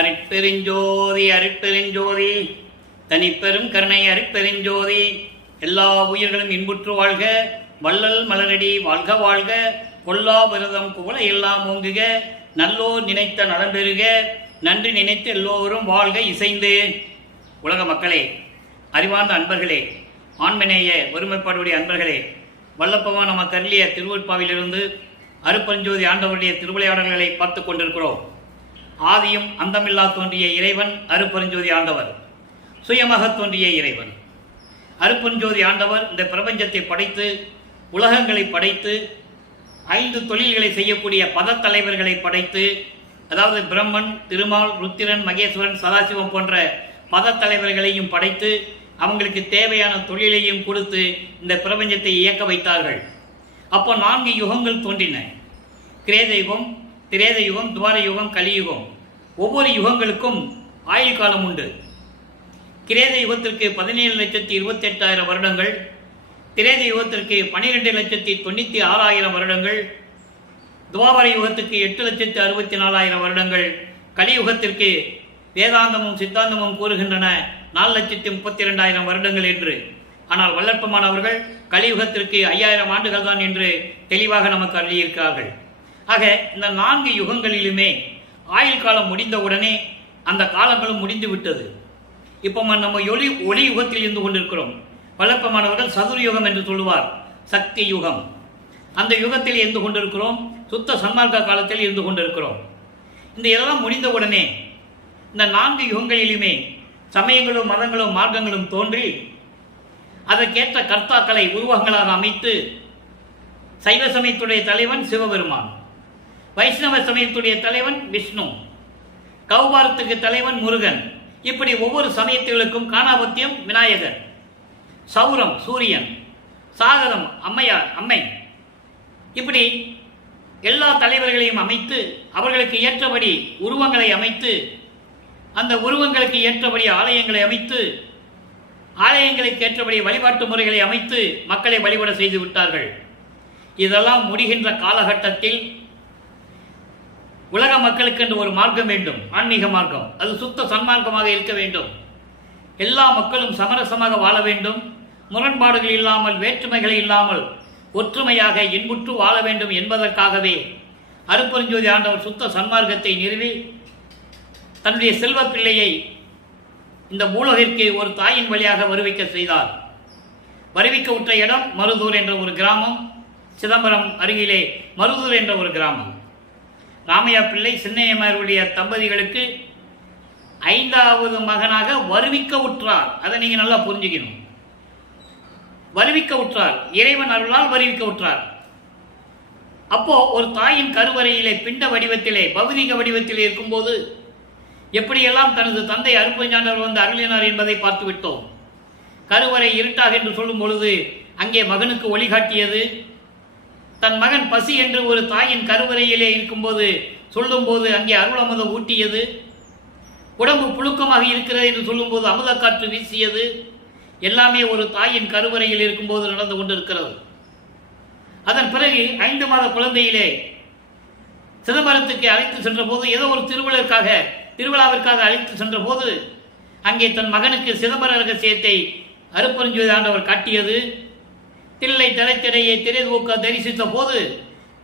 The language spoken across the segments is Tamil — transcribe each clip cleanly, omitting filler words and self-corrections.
அருட்பெருஞ்சோதி அருட்பெருஞ்சோதி தனிப்பெரும் கருணை அருட்பெருஞ்சோதி. எல்லா உயிர்களும் இன்புற்று வாழ்க, வள்ளல் மலரடி வாழ்க வாழ்க, கொல்லா விரதம் புகழ எல்லாம் ஓங்குக, நல்லோர் நினைத்த நலம் பெறுக, நன்றி நினைத்து எல்லோரும் வாழ்க இசைந்து. உலக மக்களே, அறிவார்ந்த அன்பர்களே, ஆண்மநேய ஒருமைப்பாடுடைய அன்பர்களே, வல்லப்பமான நமக்கு அருளிய திருவருட்பாவிலிருந்து அருட்பெருஞ்சோதி ஆண்டவருடைய திருவிளையாடல்களை பார்த்து கொண்டிருக்கிறோம். ஆதியும் அந்தமில்லா தோன்றிய இறைவன் அருட்பெருஞ்சோதி ஆண்டவர், சுயமாக தோன்றிய இறைவன் அருட்பெருஞ்சோதி ஆண்டவர் இந்த பிரபஞ்சத்தை படைத்து, உலகங்களை படைத்து, 5 தொழில்களை செய்யக்கூடிய பதத்தலைவர்களை படைத்து, அதாவது பிரம்மன், திருமால், ருத்திரன், மகேஸ்வரன், சதாசிவம் போன்ற பதத்தலைவர்களையும் படைத்து, அவங்களுக்கு தேவையான தொழிலையும் கொடுத்து இந்த பிரபஞ்சத்தை இயக்க வைத்தார்கள். அப்போ 4 யுகங்கள் தோன்றின. கிரேத யுகம், திரேத யுகம், துவார யுகம், கலியுகம். ஒவ்வொரு யுகங்களுக்கும் ஆயுள் காலம் உண்டு. கிரேத யுகத்திற்கு 17,28,000 வருடங்கள், திரேத யுகத்திற்கு 12,96,000 வருடங்கள், துவாபர யுகத்துக்கு 8,64,000 வருடங்கள், கலியுகத்திற்கு வேதாந்தமும் சித்தாந்தமும் கூறுகின்றன 4,32,000 வருடங்கள் என்று. ஆனால் வல்லற்பமான அவர்கள் கலியுகத்திற்கு 5000 ஆண்டுகள் தான் என்று தெளிவாக நமக்கு அருளியிருக்கிறார்கள். ஆக இந்த 4 யுகங்களிலுமே ஆயுள் காலம் முடிந்தவுடனே அந்த காலங்களும் முடிந்து விட்டது. இப்போ நம்ம ஒளி யுகத்தில் இருந்து கொண்டிருக்கிறோம். வல்லற்பமானவர்கள் சதுர்யுகம் என்று சொல்லுவார், சக்தி யுகம். அந்த யுகத்தில் இருந்து கொண்டிருக்கிறோம், சுத்த சன்மார்க்க காலத்தில் இருந்து கொண்டிருக்கிறோம். இந்த எல்லாம் முடிந்தவுடனே இந்த 4 யுகங்களிலுமே சமயங்களும் மதங்களும் மார்க்கங்களும் தோன்றி அதற்கேற்ற கர்த்தாக்களை உருவகங்களாக அமைத்து, சைவ சமயத்துடைய தலைவன் சிவபெருமான், வைஷ்ணவ சமயத்துடைய தலைவன் விஷ்ணு, கௌபாரத்துக்கு தலைவன் முருகன், இப்படி ஒவ்வொரு சமயத்திற்கும் காணாபத்தியம் விநாயகர், சௌரம் சூரியன், சாகரம் அம்மையார் அம்மை, இப்படி எல்லா தலைவர்களையும் அமைத்து அவர்களுக்கு ஏற்றபடி உருவங்களை அமைத்து, அந்த உருவங்களுக்கு ஏற்றபடி ஆலயங்களை அமைத்து, ஆலயங்களுக்கு ஏற்றபடி வழிபாட்டு முறைகளை அமைத்து மக்களை வழிபட செய்து விட்டார்கள். இதெல்லாம் முடிகின்ற காலகட்டத்தில் உலக மக்களுக்கு என்று ஒரு மார்க்கம் வேண்டும், ஆன்மீக மார்க்கம். அது சுத்த சன்மார்க்கமாக இருக்க வேண்டும். எல்லா மக்களும் சமரசமாக வாழ வேண்டும், முரண்பாடுகள் இல்லாமல், வேற்றுமைகள் இல்லாமல் ஒற்றுமையாக இன்புற்று வாழ வேண்டும் என்பதற்காகவே அருட்பெருஞ்சோதி ஆண்டவர் சுத்த சன்மார்க்கத்தை நிறுவி தன்னுடைய செல்வ பிள்ளையை இந்த பூலகிற்கு ஒரு தாயின் வழியாக வருவிக்க செய்தார். வருவிக்க உற்ற இடம் மருதூர் என்ற ஒரு கிராமம், சிதம்பரம் அருகிலே மருதூர் என்ற ஒரு கிராமம். ராமையா பிள்ளை சின்னையம்மாருடைய தம்பதிகளுக்கு 5வது மகனாக வருவிக்க உற்றார். அதை நீங்க நல்லா புரிஞ்சுக்கணும். வருவிக்க உற்றார், இறைவன் அருளால் வருவிக்க உற்றார். அப்போ ஒரு தாயின் கருவறையிலே பிண்ட வடிவத்திலே, பௌதிக வடிவத்திலே இருக்கும்போது எப்படியெல்லாம் தனது தந்தை அருட்பெருஞ்சாண்டவர் வந்து அருளினார் என்பதை பார்த்து விட்டோம். கருவறை இருட்டாக என்று சொல்லும் பொழுது அங்கே மகனுக்கு ஒளிகாட்டியது. தன் மகன் பசி என்று ஒரு தாயின் கருவறையிலே இருக்கும்போது சொல்லும்போது அங்கே அருளமுதம் ஊட்டியது. உடம்பு புழுக்கமாக இருக்கிறது என்று சொல்லும்போது அமுத காற்று வீசியது. எல்லாமே ஒரு தாயின் கருவறையில் இருக்கும்போது நடந்து கொண்டிருக்கிறது. அதன் பிறகு 5 மாத குழந்தையிலே சிதம்பரத்துக்கு அழைத்து சென்ற போது, ஏதோ ஒரு திருவிழாவிற்காக அழைத்து சென்ற போது அங்கே தன் மகனுக்கு சிதம்பர ரகசியத்தை அருட்பெருஞ்சோதி ஆண்டவர் காட்டியது. தில்லை தலைத்திடையே திரைதூக்க தரிசித்த போது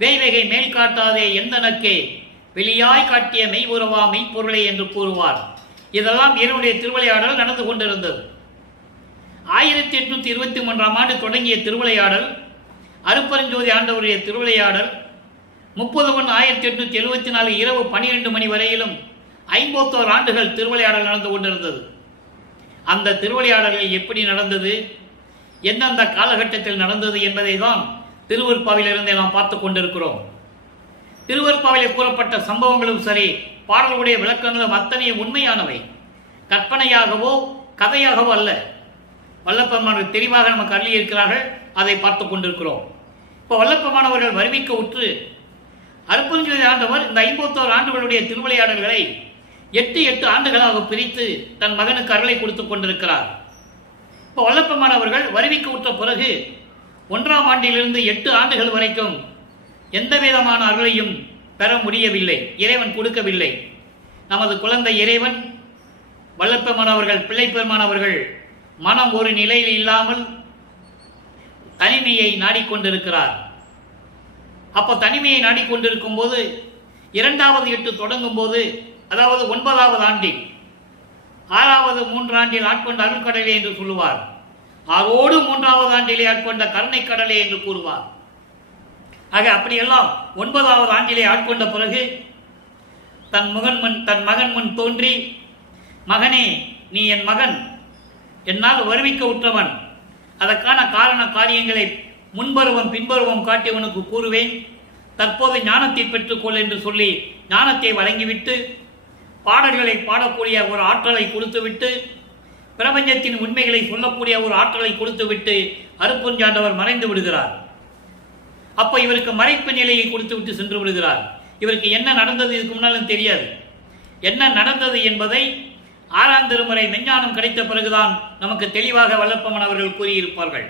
வேய்வகை மேல் காட்டாதே எந்தனக்கே வெளியாய் காட்டிய மெய்புறவா மெய்ப்பொருளை என்று கூறுவார். இதெல்லாம் இறைவனுடைய திருவிளையாடல் நடந்து கொண்டிருந்தது. 1823ஆம் ஆண்டு தொடங்கிய திருவிளையாடல், அருட்பெருஞ்சோதி ஆண்டவருடைய திருவிளையாடல் 30/1/1874 இரவு 12 மணி வரையிலும் 51 ஆண்டுகள் திருவிளையாடல் நடந்து கொண்டிருந்தது. அந்த திருவிளையாடல்கள் எப்படி நடந்தது, எந்தெந்த காலகட்டத்தில் நடந்தது என்பதை தான் திருவருட்பாவிலிருந்தே நாம் பார்த்து கொண்டிருக்கிறோம். திருவருட்பாவிலே கூறப்பட்ட சம்பவங்களும் சரி, பாடல்களுடைய விளக்கங்களும் அத்தனையும் உண்மையானவை, கற்பனையாகவோ கதையாகவோ அல்ல. வல்லப்பமானவர்கள் தெளிவாக நமக்கு அருளியிருக்கிறார்கள், அதை பார்த்து கொண்டிருக்கிறோம். இப்போ வல்லப்பமானவர்கள் வருவிக்க உற்று அருட்பெருஞ்சோதி ஆண்டவர் இந்த 51 ஆண்டுகளுடைய திருவிளையாடல்களை 8 ஆண்டுகளாக பிரித்து தன் மகனுக்கு அருளை கொடுத்துக் கொண்டிருக்கிறார். இப்போ வல்லப்பமானவர்கள் வருவிக்க உற்ற பிறகு 1ஆம் ஆண்டிலிருந்து 8 ஆண்டுகள் வரைக்கும் எந்த விதமான அருளையும் பெற முடியவில்லை, இறைவன் கொடுக்கவில்லை. நமது குழந்தை இறைவன் வல்லப்பெருமானவர்கள் பிள்ளைப்பெருமானவர்கள் மனம் ஒரு நிலையில் இல்லாமல் தனிமையை நாடிக்கொண்டிருக்கிறார். அப்போ தனிமையை நாடிக்கொண்டிருக்கும் போது 2வது 8 தொடங்கும் போது, அதாவது 9வது ஆண்டில் 6வது 3 ஆண்டில் ஆட்கொண்ட அருட்கடலே என்று சொல்லுவார். 6ஓடு 3வது ஆண்டிலே ஆட்கொண்ட கருணை கடலே என்று கூறுவார். ஆக அப்படியெல்லாம் 9வது ஆண்டிலே ஆட்கொண்ட பிறகு தன் மகன் முன் தோன்றி, மகனே, நீ என் மகன், என்னால் வருவிக்க உற்றவன், அதற்கான காரண காரியங்களை முன்பருவம் பின்பருவம் காட்டி உனக்கு கூறுவேன், தற்போது ஞானத்தை பெற்றுக்கொள் என்று சொல்லி ஞானத்தை வழங்கிவிட்டு பாடல்களை பாடக்கூடிய ஒரு ஆற்றலை கொடுத்துவிட்டு, பிரபஞ்சத்தின் உண்மைகளை சொல்லக்கூடிய ஒரு ஆற்றலை கொடுத்துவிட்டு அருட்பெருஞ்சாண்டவர் மறைந்து விடுகிறார். அப்ப இவருக்கு மறைப்பு நிலையை கொடுத்து விட்டு சென்று விடுகிறார். இவருக்கு என்ன நடந்தது இதுக்கு முன்னாலும் தெரியாது. என்ன நடந்தது என்பதை 6ஆம் திருமுறை மெஞ்ஞானம் கிடைத்த பிறகுதான் நமக்கு தெளிவாக வல்லப்பெருமான் அவர்கள் கூறியிருப்பார்கள்.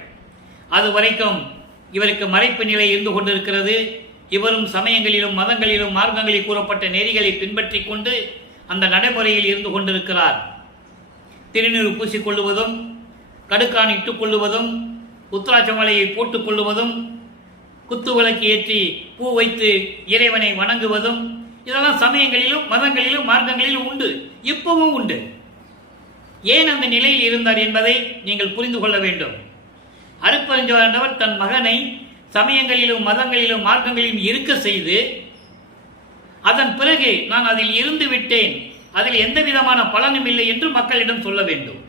அது வரைக்கும் இவருக்கு மறைப்பு நிலை இருந்து கொண்டிருக்கிறது. இவரும் சமயங்களிலும் மதங்களிலும் மார்க்கங்களில் கூறப்பட்ட நெறிகளை பின்பற்றி கொண்டு அந்த நடைமுறையில் இருந்து கொண்டிருக்கிறார். திருநீறு பூசிக்கொள்ளுவதும், கடுக்கான் இட்டுக் கொள்ளுவதும், உத்ராட்ச மாலையை போட்டுக் கொள்ளுவதும், குத்து விளக்கு ஏற்றி பூ வைத்து இறைவனை வணங்குவதும், இதெல்லாம் சமயங்களிலும் மதங்களிலும் மார்க்கங்களிலும் உண்டு, இப்பவும் உண்டு. ஏன் அந்த நிலையில் இருந்தார் என்பதை நீங்கள் புரிந்து கொள்ள வேண்டும். அருட்பெருஞ்சாண்டவர் தன் மகனை சமயங்களிலும் மதங்களிலும் மார்க்கங்களிலும் இருக்க செய்து, அதன் பிறகு நான் அதில் இருந்து விட்டேன், அதில் எந்த விதமான பலனும் இல்லை என்று மக்களிடம் சொல்ல வேண்டும்.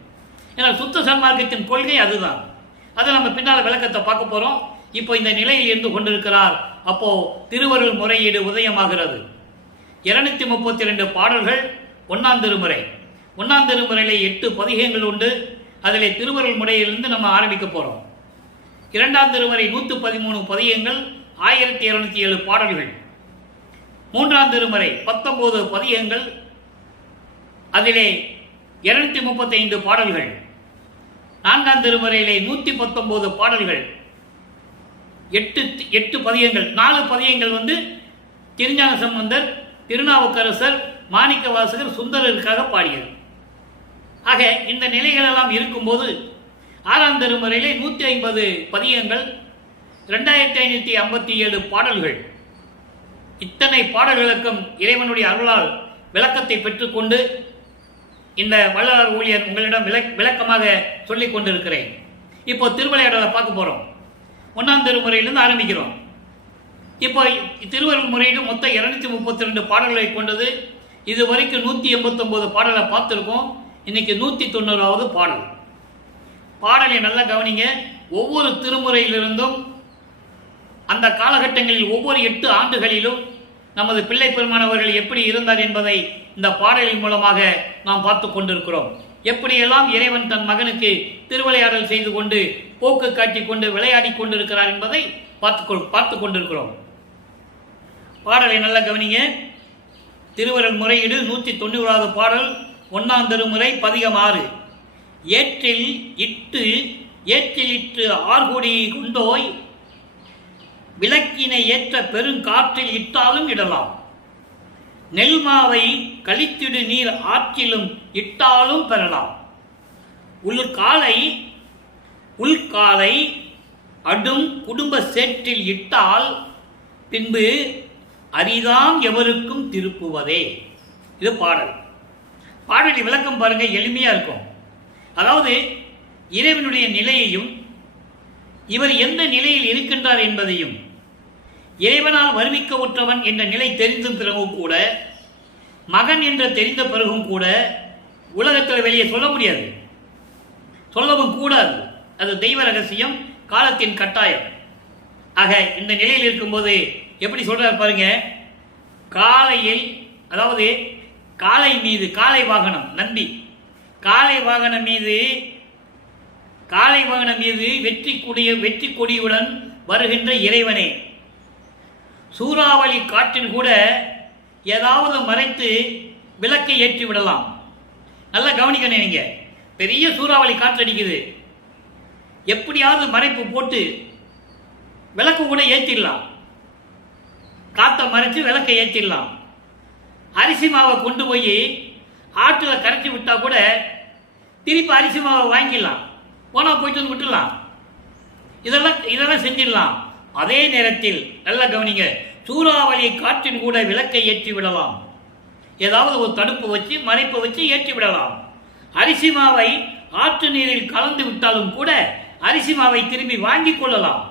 ஏன்னா சுத்த சன்மார்க்கத்தின் கொள்கை அதுதான். அதை நம்ம பின்னால் விளக்கத்தை பார்க்க போறோம். இப்போ இந்த நிலையில் இருந்து கொண்டிருக்கிறார். அப்போ திருவருள் முறையீடு உதயமாகிறது. 232 பாடல்கள் 1ஆம் திருமுறை. 1ஆம் திருமுறையிலே 8 பதிகங்கள் உண்டு. அதிலே திருவருள் முறையிலிருந்து நம்ம ஆரம்பிக்க போறோம். 2ஆம் திருமுறை 113 பதிகங்கள், 1207 பாடல்கள். 3ஆம் திருமுறை 19 பதிகங்கள், அதிலே 235 பாடல்கள். 4ஆம் திருமுறையிலே 119 பாடல்கள், 8 பதிகங்கள். 4 பதிகங்கள் திருஞான சம்பந்தர், திருநாவுக்கரசர், மாணிக்க வாசகர், சுந்தரருக்காக பாடியது. ஆக இந்த நிலைகள் எல்லாம் இருக்கும்போது 6ஆம் திருமுறையிலே 150 பதிகங்கள், 2557 பாடல்கள். இத்தனை பாடல்களுக்கும் இறைவனுடைய அருளால் விளக்கத்தை பெற்றுக்கொண்டு இந்த வள்ளலார் ஊழியர் உங்களிடம் விளக்கமாக சொல்லிக் கொண்டிருக்கிறேன். இப்போ திருவிளையாடலை பார்க்க போறோம். 1ஆம் திருமுறையிலிருந்து ஆரம்பிக்கிறோம். இப்போ திருவருள் முறையீடு மொத்தம் 232 பாடல்களை கொண்டது. இது வரைக்கும் 189 பாடலை பார்த்துருக்கோம். இன்னைக்கு 190வது பாடல். பாடலை நல்லா கவனிங்க. ஒவ்வொரு திருமுறையிலிருந்தும் அந்த காலகட்டங்களில் ஒவ்வொரு 8 ஆண்டுகளிலும் நமது பிள்ளை பெருமானவர்கள் எப்படி இருந்தார் என்பதை இந்த பாடலின் மூலமாக நாம் பார்த்து கொண்டிருக்கிறோம். எப்படியெல்லாம் இறைவன் தன் மகனுக்கு திருவிளையாடல் செய்து கொண்டு போக்கு காட்டி கொண்டு விளையாடி கொண்டிருக்கிறார் என்பதை பார்த்து கொண்டிருக்கிறோம். பாடலை நல்லா கவனிங்க. திருவருள் முறையீடு 190வது பாடல், 1ஆம் திருமுறை, பதிகம் 6. ஏற்றில் இட்டு ஆர்குடி கொண்டோய் விளக்கினை ஏற்ற பெருங்காற்றில் இட்டாலும் இடலாம், நெல்மாவை கழித்திடு நீர் ஆற்றிலும் இட்டாலும் பெறலாம், உள்காலை அடும் குடும்ப சேற்றில் இட்டால் பின்பு அரிதாம் எவருக்கும் திருப்புவதே. இது பாடல். பாடலின் விளக்கம் பாருங்க, எளிமையா இருக்கும். அதாவது இறைவனுடைய நிலையையும் இவர் எந்த நிலையில் இருக்கின்றார் என்பதையும், இறைவனால் வருவிக்க உற்றவன் என்ற நிலை தெரிந்த பிறகும் கூட, மகன் என்று தெரிந்த பிறகும் கூட உலகத்தில் வெளியே சொல்ல முடியாது, சொல்லவும் கூடாது. அது தெய்வ ரகசியம், காலத்தின் கட்டாயம். ஆக இந்த நிலையில் இருக்கும்போது எப்படி சொல்றார் பாருங்க. காலையில், அதாவது காளை மீது, காளை வாகனம் நந்தி, காளை வாகனம் மீது வெற்றி கொடியுடன் வருகின்ற இறைவனே, சூறாவளி காற்றில் கூட ஏதாவது மறைத்து விளக்கை ஏற்றி விடலாம். நல்லா கவனிக்கணும். நீங்க பெரிய சூறாவளி காற்று அடிக்குது, எப்படியாவது மறைப்பு போட்டு விளக்கு கூட ஏற்றிடலாம், காற்றை மறைச்சு விளக்கை ஏற்றிடலாம். அரிசி மாவை கொண்டு போய் ஆற்றுல கரைச்சி விட்டா கூட திருப்பி அரிசி மாவை வாங்கிடலாம், போனா போயிட்டு வந்து விட்டுடலாம். இதெல்லாம் செஞ்சிடலாம். அதே நேரத்தில் நல்ல கவனிங்க, சூறாவளி காற்றின் கூட விளக்கை ஏற்றி விடலாம். ஏதாவது ஒரு தடுப்பு வச்சு மறைப்பு வச்சு ஏற்றி விடலாம். அரிசி மாவை ஆற்று நீரில் கலந்து விட்டாலும் கூட அரிசி மாவை திரும்பி வாங்கிக் கொள்ளலாம்.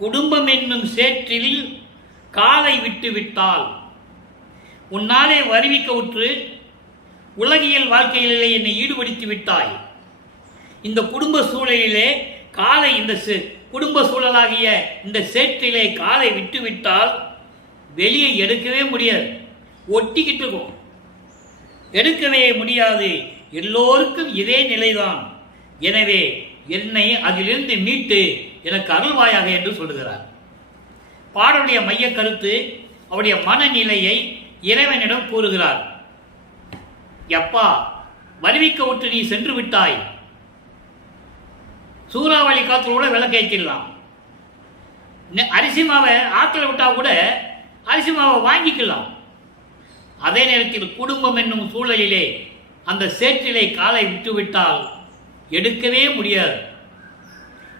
குடும்பம் என்னும் சேற்றில் காலை விட்டு விட்டால், உன்னாலே வருவிக்க உற்று உலகியல் வாழ்க்கையிலே என்னை ஈடுபடுத்தி விட்டாய். இந்த குடும்ப சூழலிலே காலை, இந்த குடும்ப சூழலாகிய இந்த சேற்றிலே காலை விட்டு விட்டால் வெளியே எடுக்கவே முடியாது, ஒட்டிக்கிட்டு இருக்கும், எடுக்கவே முடியாது. எல்லோருக்கும் இதே நிலைதான். எனவே என்னை அதிலிருந்து மீட்டு எனக்கு அருள்வாயாக என்று சொல்லுகிறார். பாடலுடைய மைய கருத்து அவருடைய மனநிலையை இறைவனிடம் கூறுகிறார். எப்பா, வருவிக்க விட்டு நீ சென்று விட்டாய், சூறாவளி காற்றோட விளக்கேற்றிடலாம். அரிசி மாவை ஆற்றில் விட்டா கூட அரிசி மாவை வாங்கிக்கலாம். அதே நேரத்தில் குடும்பம் என்னும் சூழலிலே அந்த சேற்றிலே காலை விட்டுவிட்டால் எடுக்கவே முடியாது.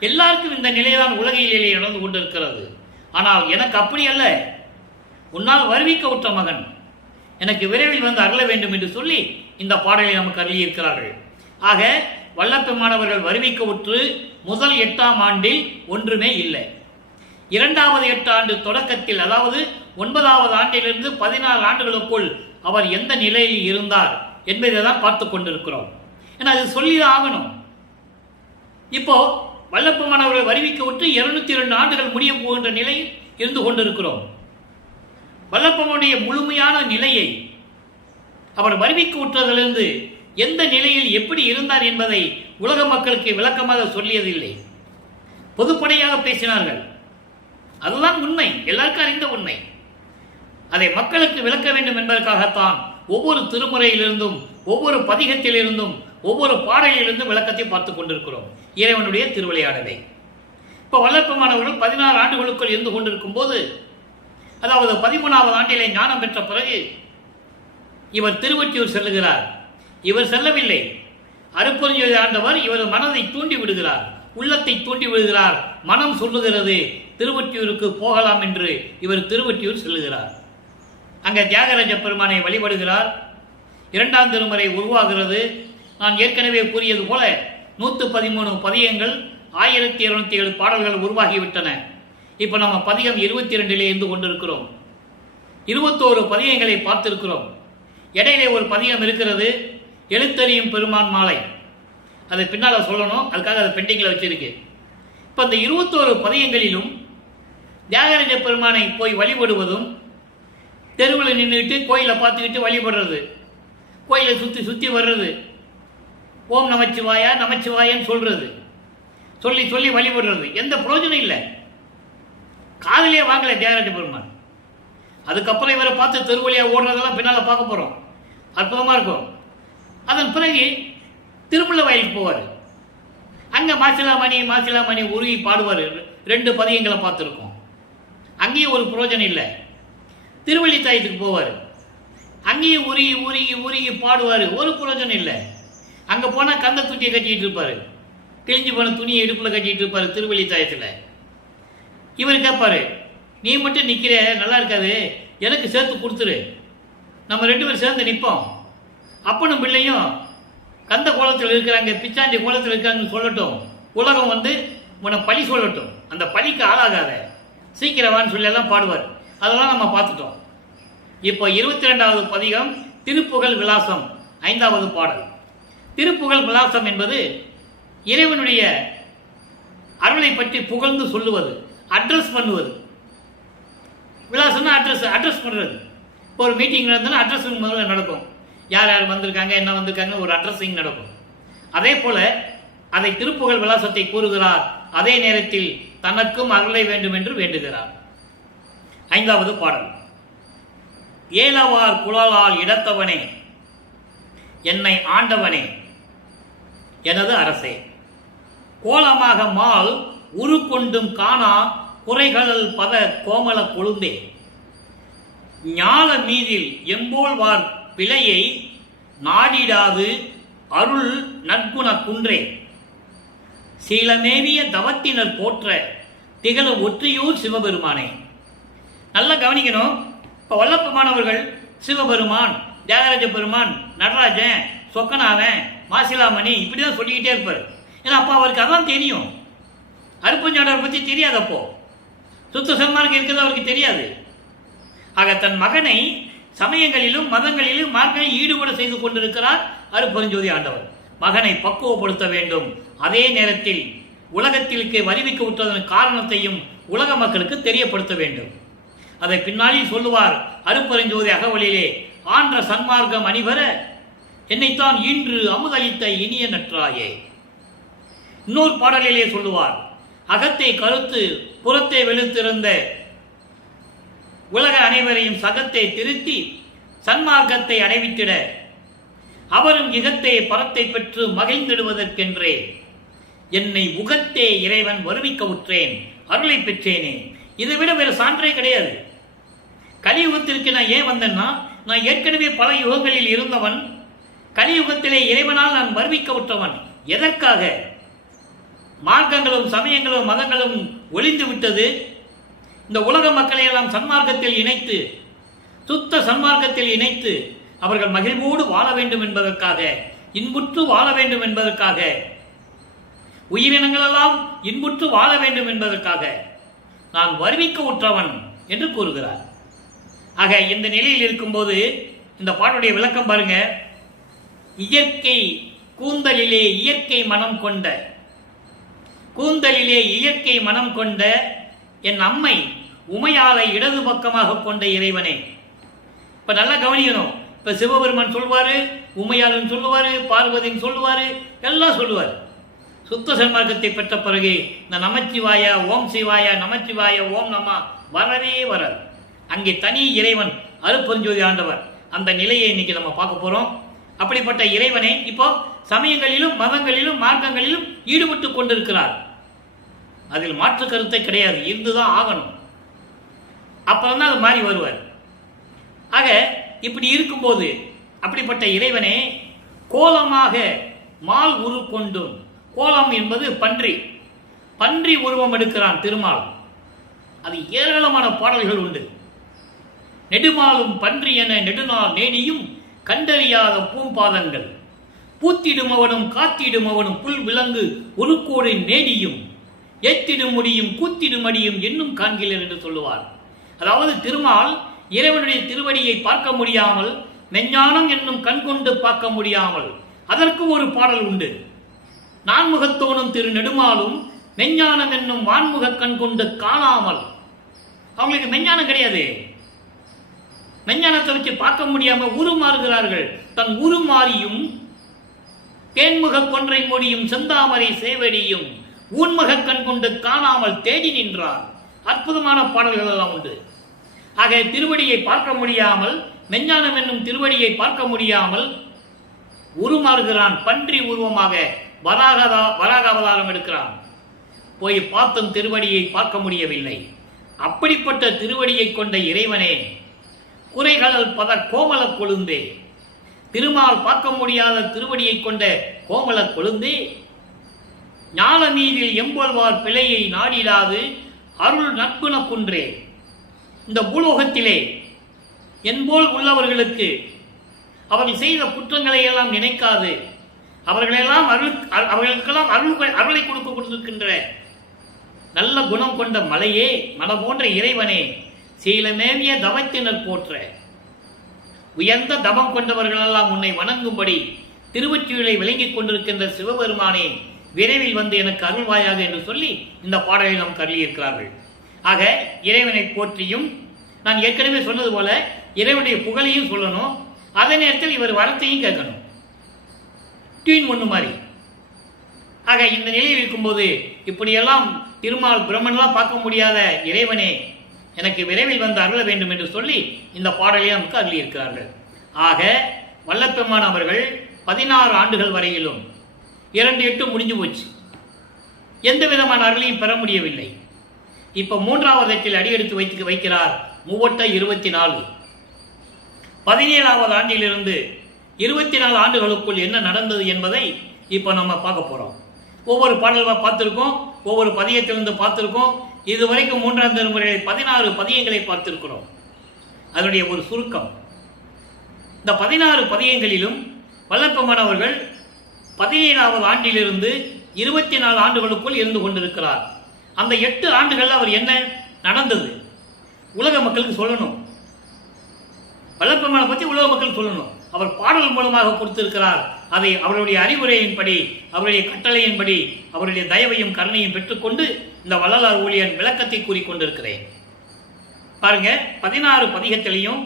எல்லாருக்கும் இந்த நிலைதான் உலகிலே நடந்து கொண்டிருக்கிறது. ஆனால் எனக்கு அப்படி அல்ல, உன்னால் வருவிக்க விட்ட மகன் எனக்கு விரைவில் வந்து அருள வேண்டும் என்று சொல்லி இந்த பாடலை நமக்கு அருளியிருக்கிறார்கள். ஆக வல்லப்பெருமானவர்கள் வருவிக்க உற்று முதல் 8ஆம் ஆண்டில் ஒன்றுமே இல்லை. 2வது 8 ஆண்டு தொடக்கத்தில், அதாவது 9வது ஆண்டிலிருந்து 14 ஆண்டுகளுக்குள் அவர் எந்த நிலையில் இருந்தார் என்பதை தான் பார்த்து கொண்டிருக்கிறோம். ஏன்னா அது சொல்லிதான் ஆகணும். இப்போ வல்லப்பெருமானவர்கள் வருவிக்க விட்டு 202 ஆண்டுகள் முடிய போகின்ற நிலையில் இருந்து கொண்டிருக்கிறோம். வல்லப்பெருமானுடைய முழுமையான நிலையை அவர் வருவிக்க விட்டதிலிருந்து எந்த நிலையில் எப்படி இருந்தார் என்பதை உலக மக்களுக்கு விளக்கமாக சொல்லியதில்லை, பொதுப்படையாக பேசினார்கள். அதுதான் உண்மை, எல்லாருக்கும் அறிந்த உண்மை. அதை மக்களுக்கு விளக்க வேண்டும் என்பதற்காகத்தான் ஒவ்வொரு திருமுறையிலிருந்தும் ஒவ்வொரு பதிகத்திலிருந்தும் ஒவ்வொரு பாடலிலிருந்தும் விளக்கத்தை பார்த்துக் கொண்டிருக்கிறோம், இறைவனுடைய திருவிளையாடலை. இப்போ வல்லப்பெருமானவர்கள் 16 ஆண்டுகளுக்குள் இருந்து கொண்டிருக்கும் போது, அதாவது 13வது ஆண்டிலே ஞானம் பெற்ற பிறகு இவர் திருவொற்றியூர் செல்லுகிறார். இவர் செல்லவில்லை, அருட்பெருஞ்சோதி ஆண்டவர் இவர் மனதை தூண்டி விடுகிறார், உள்ளத்தை தூண்டி விடுகிறார். மனம் சொல்லுகிறது திருவொற்றியூருக்கு போகலாம் என்று இவர் திருவொற்றியூர் செல்லுகிறார். அங்கே தியாகராஜ பெருமானை வழிபடுகிறார். 2ஆம் திருமுறை உருவாகிறது. நான் ஏற்கனவே கூறியது போல 113 பதிகங்கள், 1207 பாடல்கள் உருவாகிவிட்டன. இப்போ நம்ம பதிகம் 22 இருந்து கொண்டிருக்கிறோம். 21 பதிகங்களை பார்த்திருக்கிறோம். இடையிலே ஒரு பதிகம் இருக்கிறது, எழுத்தறியும் பெருமான் மாலை. அதை பின்னால் சொல்லணும், அதுக்காக அதை பெண்டிங்கில் வச்சிருக்கு. இப்போ இந்த 21 பதிகங்களிலும் தியாகராஜ பெருமானை போய் வழிபடுவதும், தெருவில் நின்றுட்டு கோயிலை பார்த்துக்கிட்டு வழிபடுறது, கோயிலை சுற்றி சுற்றி வர்றது, ஓம் நமச்சிவாயா நமச்சிவாயன்னு சொல்றது, சொல்லி சொல்லி வழிபடுறது, எந்த பிரயோஜனம் இல்லை. காதலியே வாங்கலை தியாகராஜ பெருமான். அதுக்கப்புறம் இவரை பார்த்து தெருவழியா ஓடுறதெல்லாம் பின்னால் பார்க்க போகிறோம், அற்புதமாக இருக்கும். அதன் பிறகு திருமுல்லை வயலுக்கு போவார். அங்கே மாசிலாமணி உருகி பாடுவார். 2 பதிகங்களை பார்த்துருக்கோம். அங்கேயும் ஒரு பிரயோஜனம் இல்லை. திருவள்ளித்தாயத்துக்கு போவார். அங்கேயும் உருகி உருகி உருகி பாடுவார், ஒரு பிரயோஜனம் இல்லை. அங்கே போனால் கந்த துணியை கட்டிக்கிட்டு இருப்பார், கிழிஞ்சு போன துணியை இடுப்பில் கட்டிக்கிட்டு இருப்பார் திருவள்ளித்தாயத்தில். இவர் கேட்பார், நீ மட்டும் நிற்கிற நல்லா இருக்காது, எனக்கு சேர்த்து கொடுத்துரு, நம்ம 2 பேரும் சேர்ந்து நிற்போம். அப்பனும் பிள்ளையும் கந்த கோலத்தில் இருக்கிறாங்க, பிச்சாண்டி கோலத்தில் இருக்காங்கன்னு சொல்லட்டும், உலகம் வந்து உன்னை பழி சொல்லட்டும், அந்த பழிக்கு ஆளாகாத, சீக்கிரவான்னு சொல்லி எல்லாம் பாடுவார். அதெல்லாம் நம்ம பார்த்துட்டோம். இப்போ 22வது பதிகம் திருப்புகழ் விலாசம், 5வது பாடல். திருப்புகழ் விலாசம் என்பது இறைவனுடைய அருளை பற்றி புகழ்ந்து சொல்லுவது, அட்ரஸ் பண்ணுவது. விலாசம்னா அட்ரஸ் பண்ணுறது. இப்போ ஒரு மீட்டிங் நடந்ததுன்னா அட்ரஸிங் முதல்ல நடக்கும், யார் யார் வந்திருக்காங்க என்ன வந்திருக்காங்க ஒரு அட்ரஸிங் நடக்கும். அதே போல அதை திருப்புகழ் விலாசத்தை கூறுகிறார். அதே நேரத்தில் தனக்கும் அருளை வேண்டும் என்று வேண்டுகிறார். 5வது பாடல். ஏலவார் குழலால் இடத்தவனே, என்னை ஆண்டவனே, எனது அரசே, கோலமாக மால் உரு கொண்டும் காணா குறைகள் பத கோமல கொழுந்தே ஞால மீதில் எம்போல்வார் பிழையை நாடிடாது அருள் நற்குண குன்றே சீலமேவிய தவத்தினர் போற்ற திகழ ஒற்றியூர் சிவபெருமானே. நல்லா கவனிக்கணும். இப்போ வல்லப்பமானவர்கள் சிவபெருமான், தியாகராஜ பெருமான், நடராஜன், சொக்கநாதன், மாசிலாமணி இப்படிதான் சொல்லிக்கிட்டே இருப்பார். ஏன்னா அப்போ அவருக்கு அதான் தெரியும். அருப்பஞ்சாண்டவரை பற்றி தெரியாதப்போ சுத்த சன்மார்க்கம் இருக்கிறது அவருக்கு தெரியாது. ஆக தன் மகனை சமயங்களிலும் மதங்களிலும் மார்க்கங்களில் ஈடுபட செய்து கொண்டிருக்கிறார் அருட்பெருஞ்சோதி ஆண்டவர். மகனை பக்குவப்படுத்த வேண்டும். அதே நேரத்தில் உலகத்திற்கு வருவிக்க விட்டதன் காரணத்தையும் உலக மக்களுக்கு தெரியப்படுத்த வேண்டும். அதை பின்னாளில் சொல்லுவார் அருட்பெருஞ்சோதி அகவலிலே, ஆன்ற சன்மார்க்கம் அணிவர என்னைத்தான் இன்று அமுதளித்த இனிய நற்றாயே. இன்னொரு பாடலிலே சொல்லுவார், அகத்தை கருத்து புறத்தை வெளுத்திருந்த உலக அனைவரையும் சகத்தை திருத்தி சன்மார்க்கத்தை அடைவித்திட அவரும் இகத்தே பரத்தை பெற்று மகிழ்ந்திடுவதற்கென்றே என்னை உகத்தே இறைவன் வருவிக்க உற்றேன், அருளை பெற்றேனே. இதை விட வேறு சான்றே கிடையாது. கலியுகத்திற்கு நான் ஏன் வந்தேன்னா, நான் ஏற்கனவே பல யுகங்களில் இருந்தவன். கலியுகத்திலே இறைவனால் நான் வருவிக்க உற்றவன். எதற்காக? மார்க்கங்களும் சமயங்களும் மதங்களும் ஒளிந்து விட்டது. இந்த உலக மக்களை எல்லாம் சன்மார்க்கத்தில் இணைத்து, சுத்த சன்மார்க்கத்தில் இணைத்து அவர்கள் மகிழ்வோடு வாழ வேண்டும் என்பதற்காக, இன்புற்று வாழ வேண்டும் என்பதற்காக, உயிரினங்களெல்லாம் இன்புற்று வாழ வேண்டும் என்பதற்காக நான் வருவிக்க உற்றவன் என்று கூறுகிறார். ஆக இந்த நிலையில் இருக்கும்போது இந்த பாட்டுடைய விளக்கம் பாருங்க. இயற்கை கூந்தலிலே இயற்கை மனம் கொண்ட, கூந்தலிலே இயற்கை மனம் கொண்ட என் அம்மை உமையாலை இடது பக்கமாக கொண்ட இறைவனே. இப்ப நல்லா கவனிக்கணும். இப்ப சிவபெருமான் சொல்லுவாரு, உமையாளன் சொல்லுவாரு, பார்வதின்னு சொல்லுவாரு, எல்லாம் சொல்லுவார். சுத்த சன்மார்க்கத்தை பெற்ற பிறகு இந்த நமச்சிவாய ஓம் சிவாய நமச்சிவாய ஓம் நம வரவே வராது. அங்கே தனி இறைவன் அருட்பெருஞ்சோதி ஆண்டவர். அந்த நிலையை இன்னைக்கு நம்ம பார்க்க போறோம். அப்படிப்பட்ட இறைவனை இப்போ சமயங்களிலும் மதங்களிலும் மார்க்கங்களிலும் ஈடுபட்டு கொண்டிருக்கிறார். அதில் மாற்று கருத்தை கிடையாது, இருந்துதான் ஆகணும். அப்புறம் தான் அது மாறி வருவார். ஆக இப்படி இருக்கும்போது அப்படிப்பட்ட இறைவனே கோலமாக மால் உரு கொண்டும், கோலம் என்பது பன்றி, பன்றி உருவம் எடுக்கிறான் திருமால். அது ஏராளமான பாடல்கள் உண்டு. நெடுமாலும் பன்றி என நெடுநாள் நேடியும் கண்டறியாத பூம்பாதங்கள் பூத்திடுமவனும் காத்திடுமவனும் புல் விலங்கு ஒரு கோடை நேடியும் ஏத்திடும் முடியும் கூத்திடும் அடியும் என்னும் காண்கிறேன் என்று சொல்லுவார். அதாவது திருமால் இறைவனுடைய திருவடியை பார்க்க முடியாமல், மெஞ்ஞானம் என்னும் கண் கொண்டு பார்க்க முடியாமல், அதற்கு ஒரு பாடல் உண்டு. நான்முகத்தோனும் திரு நெடுமாலும் மெஞ்ஞானம் என்னும் வான்முக கண் கொண்டு காணாமல். அவங்களுக்கு மெஞ்ஞானம் கிடையாது. மெஞ்ஞானத்தை வச்சு பார்க்க முடியாம உருமாறுகிறார்கள். தன் உருமாறியும் தேன்முக கொன்றை மொழியும் செந்தாமரை சேவடியும் ஊன்முக கண் கொண்டு காணாமல் தேடி நின்றார். அற்புதமான பாடல்கள் எல்லாம் உண்டு. ஆக திருவடியை பார்க்க முடியாமல், மெஞ்ஞானம் என்னும் திருவடியை பார்க்க முடியாமல் உருமாறுகிறான். பன்றி உருவமாக வராக அவதாரம் எடுக்கிறான். போய் பார்த்தும் திருவடியை பார்க்க முடியவில்லை. அப்படிப்பட்ட திருவடியை கொண்ட இறைவனே, குறைகளல் பத கோமல கொழுந்தே, திருமால் பார்க்க முடியாத திருவடியை கொண்ட கோமல கொழுந்தே, ஞான மீதில் எம்பொல்வார் பிழையை நாடிடாது அருள் நற்குண குன்றே. இந்த பூலோகத்திலே என்போல் உள்ளவர்களுக்கு அவர்கள் செய்த குற்றங்களை எல்லாம் நினைக்காது அவர்களுக்கெல்லாம் அருளை கொடுக்க கொடுத்திருக்கின்ற நல்ல குணம் கொண்ட மலையே, மலை போன்ற இறைவனே, சீலமேவிய தவத்தினர் போற்ற உயர்ந்த தவம் கொண்டவர்கள் எல்லாம் உன்னை வணங்கும்படி திருவொற்றியூரை விளங்கிக் கொண்டிருக்கின்ற சிவபெருமானே, விரைவில் வந்து எனக்கு அருள்வாயாக என்று சொல்லி இந்த பாடலை நாம் கருளியிருக்கிறார்கள். ஆக இறைவனை போற்றியும், நான் ஏற்கனவே சொன்னது போல இறைவனுடைய புகழையும் சொல்லணும், அதே நேரத்தில் இவர் வரத்தையும் கேட்கணும். டியூன் ஒன்று மாதிரி. ஆக இந்த நிலையில் இருக்கும்போது இப்படியெல்லாம் திருமால் பிரம்மன்லாம் பார்க்க முடியாத இறைவனே, எனக்கு விரைவில் வந்து அருள வேண்டும் என்று சொல்லி இந்த பாடலை நமக்கு அருளியிருக்கிறார்கள். ஆக வல்லப்பெருமான் அவர்கள் 16 ஆண்டுகள் வரையிலும் 2 முடிஞ்சு போச்சு. எந்த விதமான அருளையும் பெற முடியவில்லை. இப்ப 3வது எட்டில் அடியெடுத்து வைக்கிறார். 3/24. 17வது ஆண்டிலிருந்து 24 ஆண்டுகளுக்குள் என்ன நடந்தது என்பதை இப்ப நம்ம பார்க்க போறோம். ஒவ்வொரு பாடல்களை பார்த்திருக்கோம், ஒவ்வொரு பதியத்திலிருந்து பார்த்திருக்கோம். இதுவரைக்கும் 3ஆம் திருமுறை 16 பதியங்களை பார்த்திருக்கிறோம். அதனுடைய ஒரு சுருக்கம். இந்த 16 பதியங்களிலும் வல்லப்பெருமான் அவர்கள் 17வது ஆண்டிலிருந்து 24 ஆண்டுகளுக்குள் இருந்து கொண்டிருக்கிறார். அந்த 8 ஆண்டுகள் அவர் என்ன நடந்தது உலக மக்களுக்கு சொல்லணும். வல்லப்பெருமானை பற்றி உலக மக்கள் சொல்லணும். அவர் பாடல் மூலமாக கொடுத்திருக்கிறார். அதை அவருடைய அறிவுரையின்படி, அவருடைய கட்டளையின்படி, அவருடைய தயவையும் கருணையும் பெற்றுக்கொண்டு இந்த வள்ளலார் ஊழியன் விளக்கத்தை கூறிக்கொண்டிருக்கிறேன். பாருங்க, 16 பதிகத்திலையும்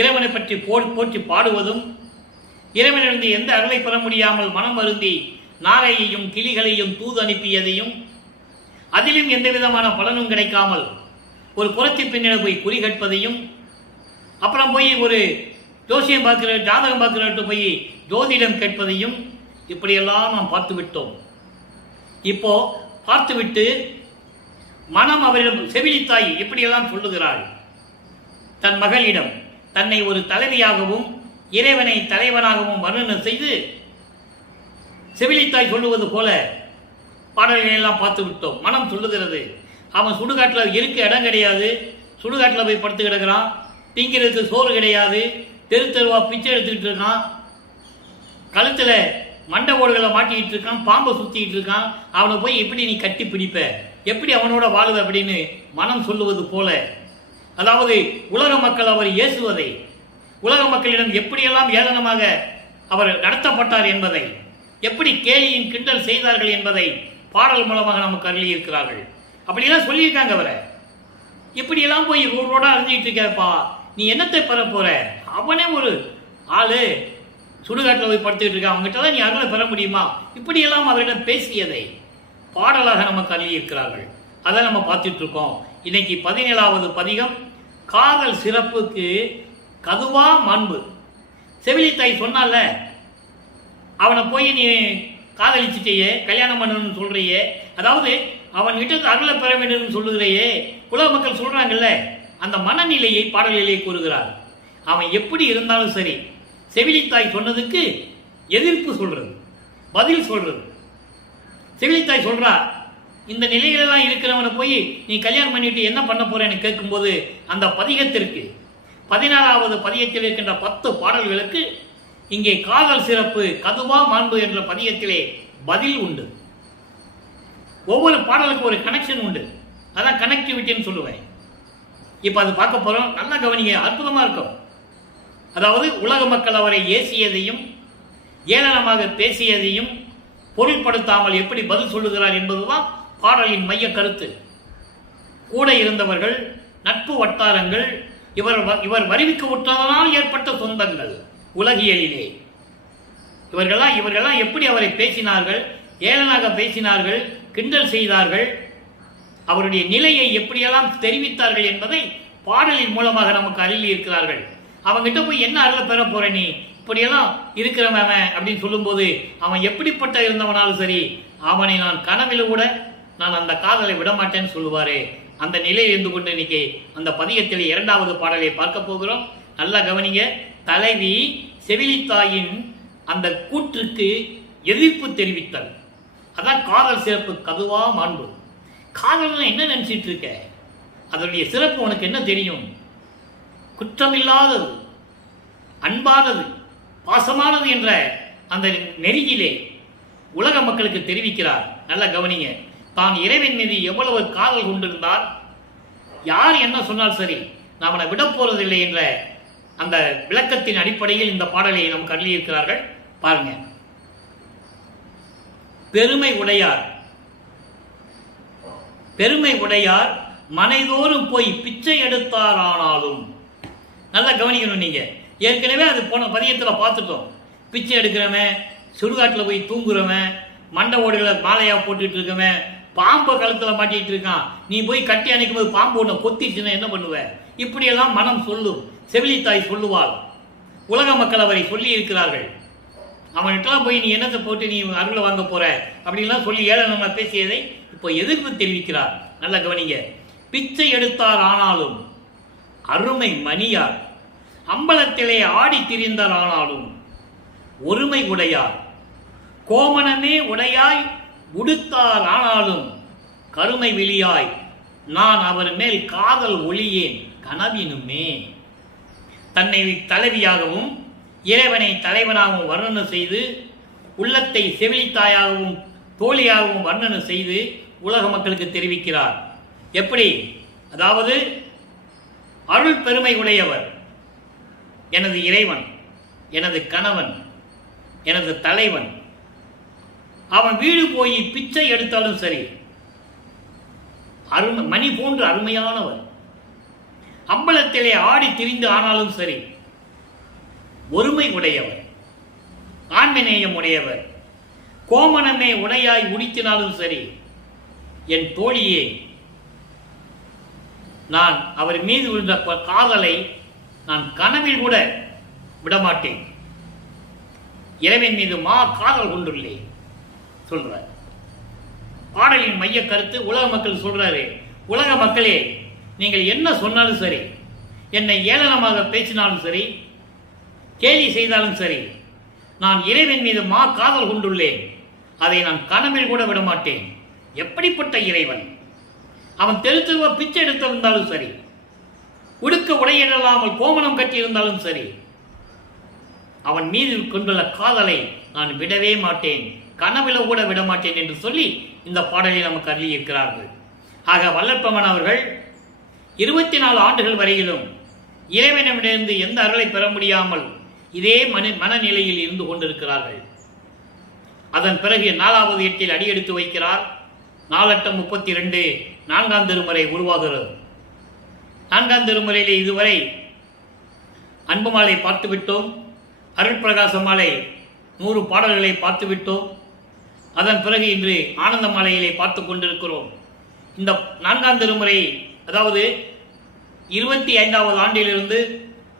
இறைவனை பற்றி போற்றி பாடுவதும், இறைவனிலிருந்து எந்த அருளை பெற முடியாமல் மனம் வருந்தி நாரையையும் கிளிகளையும் தூது அனுப்பியதையும், அதிலும் எந்த விதமான பலனும் கிடைக்காமல் ஒரு புறத்தி பெண்ணிடம் போய் குறி கற்பதையும், அப்புறம் போய் ஒரு ஜோசியம் பார்க்கிற ஜாதகம் பார்க்கிறவர்கிட்ட போய் ஜோதிடம் கேட்பதையும் இப்படியெல்லாம் நாம் பார்த்து விட்டோம். இப்போ பார்த்துவிட்டு மனம் அவரிடம் செவிலித்தாய் எப்படியெல்லாம் சொல்லுகிறாள். தன் மகளிடம் தன்னை ஒரு தலைவியாகவும் இறைவனை தலைவனாகவும் வர்ணனை செய்து செவிலித்தாய் சொல்லுவது போல பாடல்களை எல்லாம் பார்த்து விட்டோம். மனம் சொல்லுகிறது, அவன் சுடுகாட்டில் இருக்க இடம் கிடையாது, சுடுகாட்டில் போய் படுத்து கிடக்கிறான், திங்கிறதுக்கு சோறு கிடையாது, தெரு தெருவா பிச்சை எடுத்துக்கிட்டு இருக்கான், கழுத்தில் மண்டை ஓடுகளை மாட்டிக்கிட்டு இருக்கான், பாம்பை சுற்றிக்கிட்டு இருக்கான், அவனை போய் எப்படி நீ கட்டி பிடிப்ப, எப்படி அவனோட வாழுவ அப்படின்னு மனம் சொல்லுவது போல, அதாவது உலக மக்கள் அவர் ஏசுவதை, உலக மக்களிடம் எப்படியெல்லாம் ஏளனமாக அவர் நடத்தப்பட்டார் என்பதை, எப்படி கேலியின் கிண்டல் செய்தார்கள் என்பதை பாடல் மூலமாக நமக்கு அருளி இருக்கிறார்கள். அப்படியெல்லாம் சொல்லியிருக்காங்க. அவரை இப்படியெல்லாம் போய் ரோடா அறிஞ்சிட்டு இருக்கப்பா, நீ என்னத்தை பெற போற, அவனே ஒரு ஆளு சுடுகாட்டில் போய் படுத்துக்கிட்டு இருக்க, அவங்ககிட்ட தான் நீ அருளை பெற முடியுமா, இப்படியெல்லாம் அவரிடம் பேசியதை பாடலாக நமக்கு அருளி இருக்கிறார்கள். அதை நம்ம பார்த்துட்டு இருக்கோம். இன்னைக்கு 17வது பதிகம், காதல் சிறப்புக்கு கதுவா மாண்பு. செவிலித்தாய் சொன்னால, அவனை போய் நீ காதலிச்சுட்டேயே, கல்யாணம் பண்ணணும்னு சொல்றியே, அதாவது அவன்கிட்ட அருளை பெற வேண்டும் சொல்லுகிறையே, உலக மக்கள் சொல்றாங்கல்ல, அந்த மனநிலையை பாடலிலே கூறுகிறார். அவன் எப்படி இருந்தாலும் சரி, செவிலித்தாய் சொன்னதுக்கு எதிர்ப்பு சொல்றது, பதில் சொல்றது. செவிலித்தாய் சொல்றா, இந்த நிலைகளெல்லாம் இருக்கிறவனை போய் நீ கல்யாணம் பண்ணிட்டு என்ன பண்ண போறேன்னு கேட்கும்போது, அந்த பதிகத்திற்கு 16வது பதிகத்தில் இருக்கின்ற 10 பாடல்களுக்கு இங்கே காதல் சிறப்பு கதுவா மாண்பு என்ற பதிகத்திலே பதில் உண்டு. ஒவ்வொரு பாடலுக்கு ஒரு கனெக்ஷன் உண்டு. அதான் கனெக்டிவிட்டின்னு சொல்லுவேன். இப்போ அது பார்க்க போறோம். நல்லா கவனிங்க, அற்புதமா இருக்கும். அதாவது உலக மக்கள் அவரை ஏசியதையும் ஏளனமாக பேசியதையும் பொருள்படுத்தாமல் எப்படி பதில் சொல்லுகிறார் என்பதுதான் பாடலின் மைய கருத்து. கூட இருந்தவர்கள், நட்பு வட்டாரங்கள், இவர் வருவிக்க விட்டதனால் ஏற்பட்ட சொந்தங்கள் உலகியலிலே, இவர்களெல்லாம் எப்படி அவரை பேசினார்கள், ஏளனாக பேசினார்கள், கிண்டல் செய்தார்கள், அவருடைய நிலையை எப்படியெல்லாம் தெரிவித்தார்கள் என்பதை பாடலின் மூலமாக நமக்கு அருளி இருக்கிறார்கள். அவங்கிட்ட போய் என்ன அருளை பெற போற, நீ இப்படியெல்லாம் இருக்கிறவன் அப்படின்னு சொல்லும்போது, அவன் எப்படிப்பட்ட இருந்தவனாலும் சரி, அவனை நான் கனவில் கூட நான் அந்த காதலை விடமாட்டேன்னு சொல்லுவாரே, அந்த நிலையில் இருந்து கொண்டு இன்னைக்கு அந்த பதிகத்தில் 2வது பாடலை பார்க்க போகிறோம். நல்லா கவனிங்க. தலைவி செவிலித்தாயின் அந்த கூற்றுக்கு எதிர்ப்பு தெரிவித்தல், அதான் காதல் சிறப்பு கதுவா மாண்பு. காதல் என்ன நினைச்சிட்டு இருக்க, அதனுடைய சிறப்பு உனக்கு என்ன தெரியும்? குற்றமில்லாதது, அன்பானது, பாசமானது என்ற அந்த நெறியிலே உலக மக்களுக்கு தெரிவிக்கிறார். நல்லா கவனிங்க. தான் இறைவன் மீது எவ்வளவு காதல் கொண்டிருந்தார், யார் என்ன சொன்னால் சரி, நான் அவனை விட போறதில்லை என்ற அந்த விளக்கத்தின் அடிப்படையில் இந்த பாடலை நமக்கு அருளியிருக்கிறார்கள். பாருங்க. பெருமை உடையார் மனைதோறும் போய் பிச்சை எடுத்தார் ஆனாலும். நல்லா கவனிக்கணும். நீங்க ஏற்கனவே அது போன பதியத்தில் பார்த்துட்டோம். பிச்சை எடுக்கிறவன், சுடுகாட்டில் போய் தூங்குறவன், மண்டை ஓடுகளை மாலையா போட்டுட்டு இருக்கவன், பாம்பை கழுத்தில் மாட்டிட்டு இருக்கான், நீ போய் கட்டி அணைக்கும் போது பாம்பு ஒன்று கொத்திடுச்சுன்னா என்ன பண்ணுவ, இப்படியெல்லாம் மனம் சொல்லும். செவிலித்தாய் சொல்லுவாள். உலக மக்கள் அவரை சொல்லி இருக்கிறார்கள். அவன்கிட்டலாம் போய் நீ என்னத்தை போட்டு நீ அருளை வாங்க போற அப்படின்லாம் சொல்லி ஏழை நம்ம பேசியதை இப்போ எதிர்ப்பு தெரிவிக்கிறார். நல்ல கவனிங்க. பிச்சை எடுத்தார் ஆனாலும் அருமை மணியார், அம்பலத்திலே ஆடி திரிந்தார் ஆனாலும் ஒருமை உடையார், கோமணமே உடையாய் உடுத்தார் ஆனாலும் கருமை விழியாய், நான் அவர் மேல் காதல் ஒளியேன் கனவினுமே. தன்னை தலைவியாகவும் இறைவனை தலைவனாகவும் வர்ணனை செய்து, உள்ளத்தை செவிலித்தாயாகவும் தோழியாகவும் வர்ணனை செய்து உலக மக்களுக்கு தெரிவிக்கிறார். எப்படி? அதாவது அருள் பெருமை உடையவர் எனது இறைவன், எனது கணவன், எனது தலைவன். அவன் வீடு போய் பிச்சை எடுத்தாலும் சரி, மணி போன்று அருமையானவர். அம்பலத்திலே ஆடி திரிந்து ஆனாலும் சரி, ஒருமை உடையவர், ஆண்மநேயம் உடையவர். கோமணமே உடையாய் உடித்தினாலும் சரி, என் தோழியே, நான் அவர் மீது விழுந்த காதலை நான் கனவில் கூட விடமாட்டேன். இறைவன் மீது காதல் கொண்டுள்ளேன் சொல்றார். பாடலின் மைய கருத்து உலக மக்கள் சொல்றாரு, உலக மக்களே, நீங்கள் என்ன சொன்னாலும் சரி, என்னை ஏளனமாக பேசினாலும் சரி, கேலி செய்தாலும் சரி, நான் இறைவன் மீது காதல் கொண்டுள்ளேன். அதை நான் கனவில் கூட விடமாட்டேன். எப்படிப்பட்ட இறைவன்! அவன் தெருத்துவ பிச்சை எடுத்திருந்தாலும் சரி, உடுக்க உடையிடலாமல் கோமணம் கட்டியிருந்தாலும் சரி, அவன் மீது கொண்டுள்ள காதலை நான் விடவே மாட்டேன், கனவில கூட விடமாட்டேன் என்று சொல்லி இந்த பாடலை நமக்கு அருளியிருக்கிறார்கள். ஆக வல்லற்பமன் அவர்கள் 24 ஆண்டுகள் வரையிலும் இறைவனிடமிருந்து எந்த அருளை பெற முடியாமல் இதே மனநிலையில் இருந்து கொண்டிருக்கிறார்கள். அதன் பிறகு 4வது எட்டில் அடியெடுத்து வைக்கிறார். 4:32 4ஆம் திருமுறை உருவாகிறது. 4ஆம் திருமுறையிலே இதுவரை அன்பு மாலை பார்த்துவிட்டோம், அருட்பிரகாச மாலை 100 பாடல்களை பார்த்துவிட்டோம். அதன் பிறகு இன்று ஆனந்த மாலையிலே பார்த்து கொண்டிருக்கிறோம். இந்த 4ஆம் திருமுறை, அதாவது 25வது ஆண்டிலிருந்து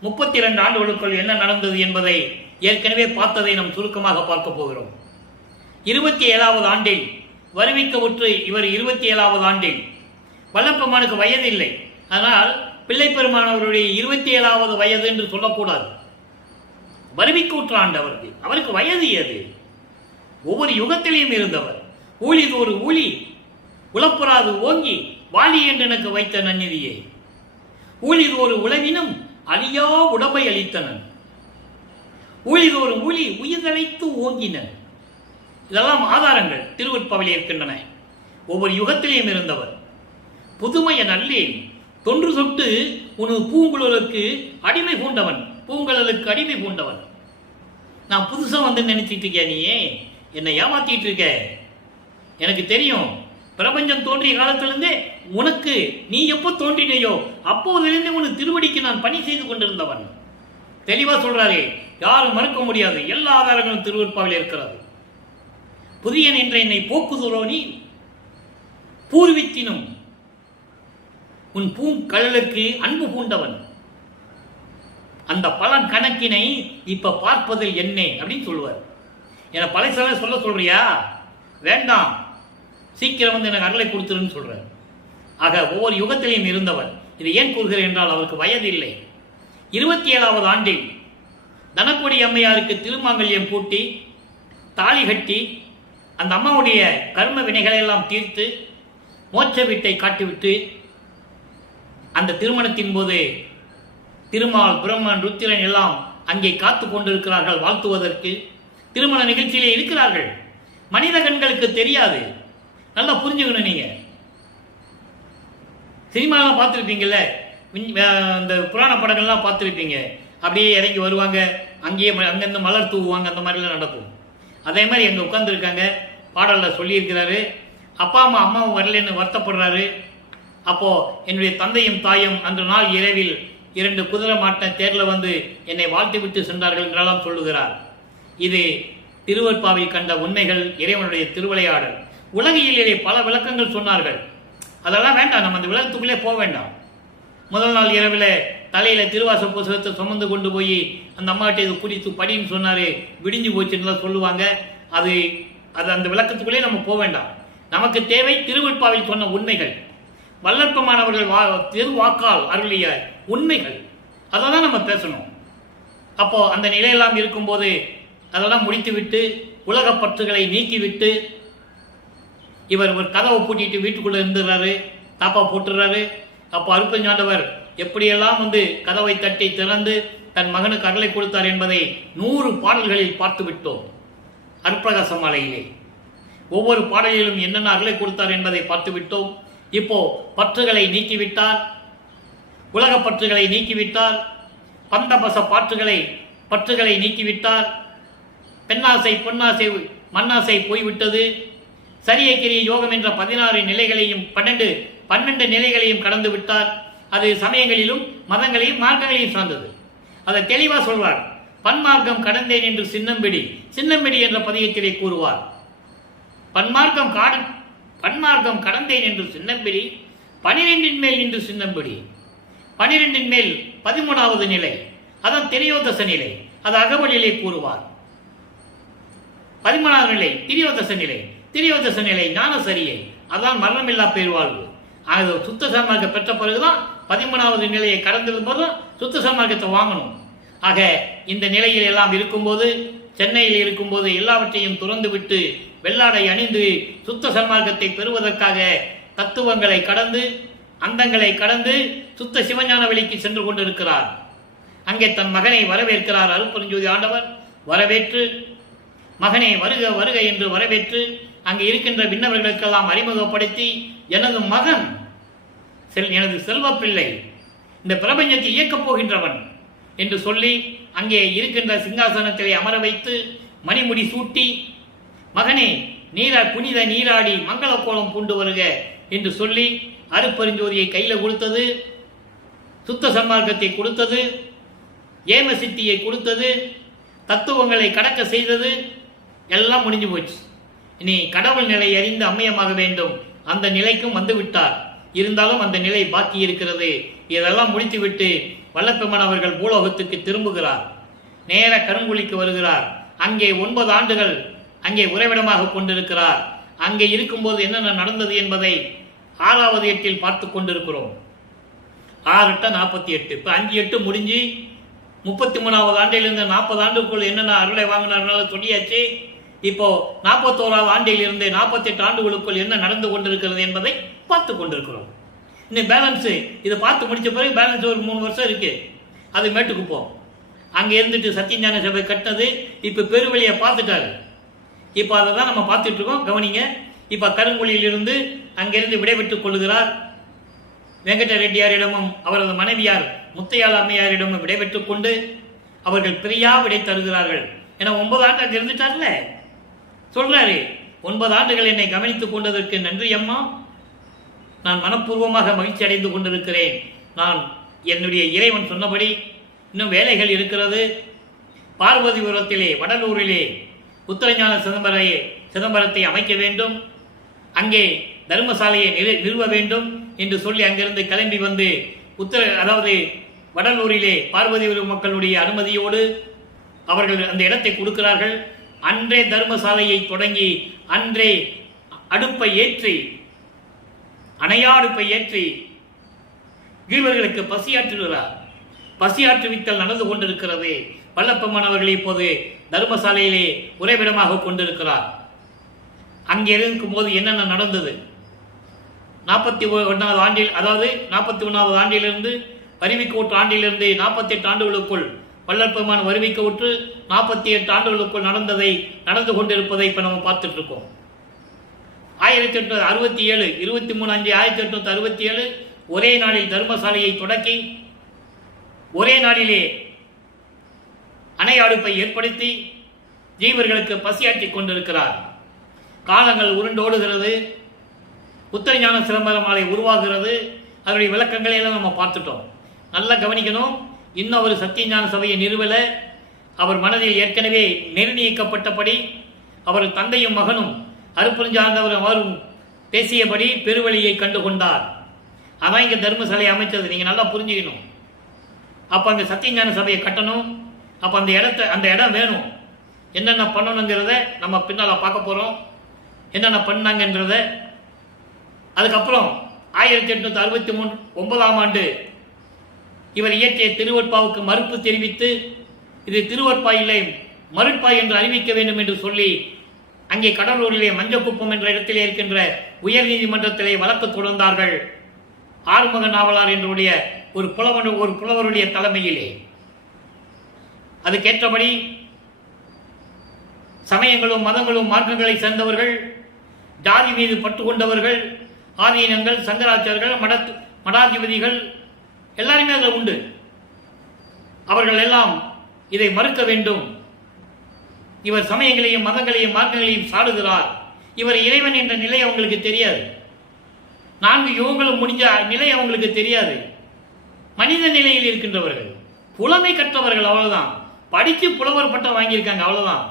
32 ஆண்டுகளுக்குள் என்ன நடந்தது என்பதை ஏற்கனவே பார்த்ததை நாம் சுருக்கமாக பார்க்க போகிறோம். 27வது ஆண்டில் வருவிக்க உற்று இவர் 27வது ஆண்டில் வல்லப்பெருமானுக்கு வயது இல்லை. ஆனால் பிள்ளை பெருமானவருடைய 27வது வயது என்று சொல்லக்கூடாது. வருவிக்க உற்ற ஆண்டு அவருக்கு வயது ஏது? ஒவ்வொரு யுகத்திலையும் இருந்தவர். ஊழிது ஒரு ஊழி உளப்புறாது ஓங்கி வாலி என்று எனக்கு வைத்த நன்னிதியே, ஊழிது ஒரு உளவினும் அழியா உடம்பை அளித்தனன், ஊழிது ஒரு ஊழி உயிர்தழைத்து ஓங்கினன். இதெல்லாம் ஆதாரங்கள் திருவருட்பாவிலே இருக்கின்றன. ஒவ்வொரு யுகத்திலேயும் இருந்தவர். புதுமைய நல்லேன் தொன்று சொட்டு உனது பூங்குழலுக்கு அடிமை பூண்டவன், பூங்குழலுக்கு அடிமை பூண்டவன். நான் புதுசா வந்து நினைச்சிட்டு இருக்க, நீயே என்னை ஏமாத்திட்டு இருக்க. எனக்கு தெரியும், பிரபஞ்சம் தோன்றிய காலத்திலிருந்தே உனக்கு, நீ எப்போ தோன்றினையோ அப்போதிலிருந்து உனக்கு திருவடிக்கு நான் பணி செய்து கொண்டிருந்தவன். தெளிவா சொல்றாரே, யாரும் மறுக்க முடியாது. எல்லா ஆதாரங்களும் திருவருட்பாவில் இருக்கிறது. புதியன் என்ற என்னை போக்குதுரோ நீ பூர்வித்தினும் உன் பூங்கழலுக்கு அன்பு பூண்டவன். அந்த பலன் கணக்கினை இப்ப பார்ப்பதில் என்ன அப்படின்னு சொல்லுவார். என பழைய சொல்ல சொல்றியா? வேண்டாம், சீக்கிரம் வந்து எனக்கு அருளை கொடுத்துருன்னு சொல்றார். ஆக ஒவ்வொரு யுகத்திலையும் இருந்தவர். இது ஏன் கூறுகிறேன் என்றால் அவருக்கு வயது இல்லை. 27வது ஆண்டில் தனக்குடி அம்மையாருக்கு திருமாங்கல்யம் பூட்டி தாலி கட்டி அந்த அம்மாவுடைய கர்ம வினைகளை எல்லாம் தீர்த்து மோட்ச வீட்டை காட்டிவிட்டு, அந்த திருமணத்தின் போது திருமால், பிரம்மன், ருத்திரன் எல்லாம் அங்கே காத்து கொண்டிருக்கிறார்கள் வாழ்த்துவதற்கு. திருமண நிகழ்ச்சியிலே இருக்கிறார்கள். மனித கண்களுக்கு தெரியாது. நல்லா புரிஞ்சுக்கணும். நீங்க சினிமாலாம் பார்த்துருப்பீங்கல்ல, இந்த புராண படங்கள்லாம் பார்த்துருப்பீங்க. அப்படியே இறங்கி வருவாங்க, அங்கேயே அங்கேருந்து மலர் தூவுவாங்க, அந்த மாதிரிலாம் நடக்கும். அதே மாதிரி அங்கே உட்காந்துருக்காங்க. பாடலில் சொல்லியிருக்கிறாரு, அப்பா அம்மாவும் வரலன்னு வருத்தப்படுறாரு. அப்போ என்னுடைய தந்தையும் தாயும் அன்று நாள் இரவில் 2 குதிரை மாட்ட தேர்ல வந்து என்னை வாழ்த்து விட்டு சென்றார்கள் என்றெல்லாம் சொல்லுகிறார். இது திருவருட்பாவில் கண்ட உண்மைகள், இறைவனுடைய திருவிளையாடல். உலகியலிலே பல விளக்கங்கள் சொன்னார்கள். அதெல்லாம் வேண்டாம், நம்ம அந்த விளக்கத்துக்குள்ளே போக வேண்டாம். முதல் நாள் இரவில் தலையில திருவாச புத்தகத்தை சுமந்து கொண்டு போய் அந்த அம்மாட்ட இது குடித்து படின்னு சொன்னாரு, விடிஞ்சு போச்சுன்னு சொல்லுவாங்க. அது அந்த விளக்கத்துக்குள்ளே நம்ம போக வேண்டாம். நமக்கு தேவை திருவருட்பாவில் சொன்ன உண்மைகள். வல்லற்பமானவர்கள் திருவாக்கால் அருளிய உண்மைகள். அதை தான் நம்ம பேசணும். அப்போ அந்த நிலையெல்லாம் இருக்கும்போது அதெல்லாம் முடித்துவிட்டு உலக பற்றுகளை நீக்கிவிட்டு இவர் ஒரு கதவை பூட்டிட்டு வீட்டுக்குள்ளே இருந்துடுறாரு, தாப்பா போட்டுறாரு. அப்போ அருட்பெருஞ்சாண்டவர் எப்படியெல்லாம் கதவை தட்டி திறந்து தன் மகனுக்கு அருளை கொடுத்தார் என்பதை 100 பாடல்களில் பார்த்து விட்டோம். அருட்பிரகாச மாலையிலே ஒவ்வொரு பாடலிலும் என்னென்ன அருளை கொடுத்தார் என்பதை பார்த்து விட்டோம். இப்போ பற்றுகளை நீக்கிவிட்டார், உலக பற்றுகளை நீக்கிவிட்டார், பந்தபச பற்றுகளை நீக்கிவிட்டார். பெண்ணாசை பொன்னாசை மண்ணாசை போய்விட்டது. சரிய கிரிய யோகம் என்ற 16 நிலைகளையும் 12 நிலைகளையும் கடந்து விட்டார். அது சமயங்களிலும் மதங்களையும் மார்க்கங்களையும் சார்ந்தது. அதை தெளிவா சொல்வார். பன்மார்க்கம் கடந்தேன் என்று சின்னம்பிடி என்ற பதிகத்திலே கூறுவார். பன்மார்க்கம் கடந்தேன் என்று சின்னம்பிடி 12 மேல் நின்று சின்னம்பிடி. 12 மேல் 13வது நிலை, அதான் திரியோதச நிலை. அது அகவலிலே கூறுவார். 13வது நிலை திரியோதச நிலை ஞான சரியை, அதான் மரணமில்லா பேர்வாழ்வு. ஆக சுத்த சன்மார்க்கம் பெற்ற பிறகுதான் 13வது நிலையை கடந்திருக்கும் போதும் சுத்த சன்மார்க்கத்தை வாங்கணும். ஆக இந்த நிலையில் எல்லாம் இருக்கும்போது, சென்னையில் இருக்கும்போது எல்லாவற்றையும் துறந்து விட்டு வெள்ளாடை அணிந்து சுத்த சன்மார்க்கத்தை பெறுவதற்காக தத்துவங்களை கடந்து அந்தங்களை கடந்து சுத்த சிவஞான வெளிக்கு சென்று கொண்டிருக்கிறார். அங்கே தன் மகனை வரவேற்கிறார் அருட்பெருஞ்சோதி ஆண்டவர். வரவேற்று மகனே வருக வருக என்று வரவேற்று அங்கே இருக்கின்ற விண்ணவர்களுக்கெல்லாம் அறிமுகப்படுத்தி, எனது மகன், எனது செல்வ பிள்ளை, இந்த பிரபஞ்சத்தை இயக்கப் போகின்றவன் என்று சொல்லி அங்கே இருக்கின்ற சிங்காசனத்திலே அமர வைத்து மணிமுடி சூட்டி, மகனே புனித நீராடி மங்கள கோலம் பூண்டு வருக என்று சொல்லி அருட்பெருஞ்சோதியை கையில் கொடுத்தது, சுத்த சன்மார்க்கத்தை கொடுத்தது, ஏம சித்தியை கொடுத்தது, தத்துவங்களை கடக்க செய்தது. எல்லாம் முடிஞ்சு போச்சு. இனி கடவுள் நிலை அறிந்து அம்மையமாக வேண்டும். அந்த நிலைக்கும் வந்து விட்டார். இருந்தாலும் அந்த நிலை பாக்கி இருக்கிறது. இதெல்லாம் முடித்துவிட்டு வல்லப்பெருமான் அவர்கள் பூலோகத்துக்கு திரும்புகிறார். நேர கருங்குழிக்கு வருகிறார். அங்கே 9 ஆண்டுகள் அங்கே உறைவிடமாக கொண்டிருக்கிறார். அங்கே இருக்கும்போது என்னென்ன நடந்தது என்பதை 6வது எட்டில் பார்த்து கொண்டிருக்கிறோம். 6 8 48. இப்போ 5 8 முடிஞ்சு 33வது ஆண்டிலிருந்து 40 ஆண்டுக்குள் என்னென்ன அருளை வாங்கினார்கள் சொல்லியாச்சு. இப்போ 41வது ஆண்டிலிருந்து 48 ஆண்டுகளுக்குள் என்ன நடந்து கொண்டிருக்கிறது என்பதை பார்த்து கொண்டிருக்கிறோம். இன்னும் பேலன்ஸு இதை பார்த்து முடிச்ச பிறகு பேலன்ஸ் ஒரு 3 வருஷம் இருக்கு. அது மேட்டுக்கு போ. அங்கே இருந்துட்டு சத்தியஞான சபை கட்டினது இப்போ பெருவெளியை பார்த்துட்டாரு. இப்போ அதை தான் நம்ம பார்த்துட்டு இருக்கோம். கவனிங்க. இப்போ கருங்குழியிலிருந்து அங்கிருந்து விடைபெற்றுக் கொள்கிறார். வெங்கட ரெட்டியாரிடமும் அவரது மனைவியார் முத்தையாள் அம்மையாரிடமும் விடைபெற்றுக் கொண்டு அவர்கள் பிரியா விடை தருகிறார்கள். ஏன்னா 9 ஆண்டு அங்கே இருந்துட்டார்ல, சொல்றாரு, 9 ஆண்டுகள் என்னை கவனித்துக் கொண்டதற்கு நன்றி அம்மா. நான் மனப்பூர்வமாக மகிழ்ச்சி அடைந்து கொண்டிருக்கிறேன். நான் என்னுடைய இறைவன் சொன்னபடி இன்னும் வேலைகள் இருக்கிறது. பார்வதிபுரத்திலே வடலூரிலே உத்தரஞான சிதம்பரத்தை அமைக்க வேண்டும், அங்கே தர்மசாலையை நிறுவ வேண்டும் என்று சொல்லி அங்கிருந்து கிளம்பி வந்து அதாவது வடலூரிலே பார்வதிபுரம் மக்களுடைய அனுமதியோடு அவர்கள் அந்த இடத்தை கொடுக்கிறார்கள். அன்றே தர்மசாலையை தொடங்கி அன்றே அடுப்பை ஏற்றி அணையாடுப்பை ஏற்றி இவர்களுக்கு பசியாற்றுகிறார். பசியாற்றுவித்தல் நடந்து கொண்டிருக்கிறது. வல்லப்பெருமான் அவர்கள் இப்போது தர்மசாலையிலே உறைவிடமாக கொண்டிருக்கிறார். அங்கே இருக்கும் போது என்னென்ன நடந்தது? 41வது ஆண்டில், அதாவது 41வது ஆண்டிலிருந்து வருவிக்கவுற்று ஆண்டிலிருந்து 48 ஆண்டுகளுக்குள் வல்லப்பெருமான் வருவிக்கவுற்று 48 ஆண்டுகளுக்குள் நடந்து கொண்டிருப்பதை இப்போ நம்ம பார்த்துட்டு இருக்கோம். 1867 23/5/1867 ஒரே நாளில் தர்மசாலையை தொடக்கி ஒரே நாளிலே அணை அடுப்பை ஏற்படுத்தி ஜீவர்களுக்கு பசியாற்றிக் கொண்டிருக்கிறார். காலங்கள் உருண்டோடுகிறது. உத்தரஞான சிதம்பர மாலை உருவாகிறது. அதனுடைய விளக்கங்களை எல்லாம் நம்ம பார்த்துட்டோம். நல்லா கவனிக்கணும். இன்னும் அவர் சத்தியஞான சபையை நிறுவல. அவர் மனதில் ஏற்கனவே நிர்ணயிக்கப்பட்டபடி அவர் தந்தையும் மகனும் அருட்பெருஞ்சாண்டவர் அவரும் பேசியபடி பெருவழியை கண்டு கொண்டார். அதான் இங்கே தர்மசாலை அமைச்சது. நீங்கள் நல்லா புரிஞ்சுக்கணும். அப்போ அந்த சத்தியஞான சபையை கட்டணும். அப்போ அந்த இடம் வேணும். என்னென்ன பண்ணணுங்கிறத நம்ம பின்னால் பார்க்க போகிறோம். என்னென்ன பண்ணாங்கன்றத. அதுக்கப்புறம் 1869ஆம் ஆண்டு இவர் இயற்றிய திருவற்பாவுக்கு மறுப்பு தெரிவித்து இது திருவற்பா இல்லை மருட்பாய் என்று அறிவிக்க வேண்டும் என்று சொல்லி அங்கே கடலூரிலே மஞ்சக்குப்பம் என்ற இடத்திலே இருக்கின்ற உயர் நீதிமன்றத்திலே வழக்கு தொடர்ந்தார்கள். ஆறுமுக நாவலார் என்றுடைய ஒரு புலவருடைய தலைமையிலே. அதுக்கேற்றபடி சமயங்களும் மதங்களும் மார்க்கங்களை சேர்ந்தவர்கள், ஜாதி மீது பற்று கொண்டவர்கள், ஆதீனங்கள், சங்கராச்சாரியர்கள், மடாதிபதிகள் எல்லாருமே அதில் உண்டு. அவர்கள் எல்லாம் இதை மறுக்க வேண்டும். இவர் சமயங்களையும் மதங்களையும் மார்க்கங்களையும் சாடுகிறார். இவர் இறைவன் என்ற நிலை அவங்களுக்கு தெரியாது. 4 யுகங்களும் முடிஞ்ச நிலை அவங்களுக்கு தெரியாது. மனித நிலையில் இருக்கின்றவர்கள், புலமை கற்றவர்கள், அவ்வளவுதான். படித்து புலவர் பட்டம் வாங்கியிருக்காங்க, அவ்வளவுதான்.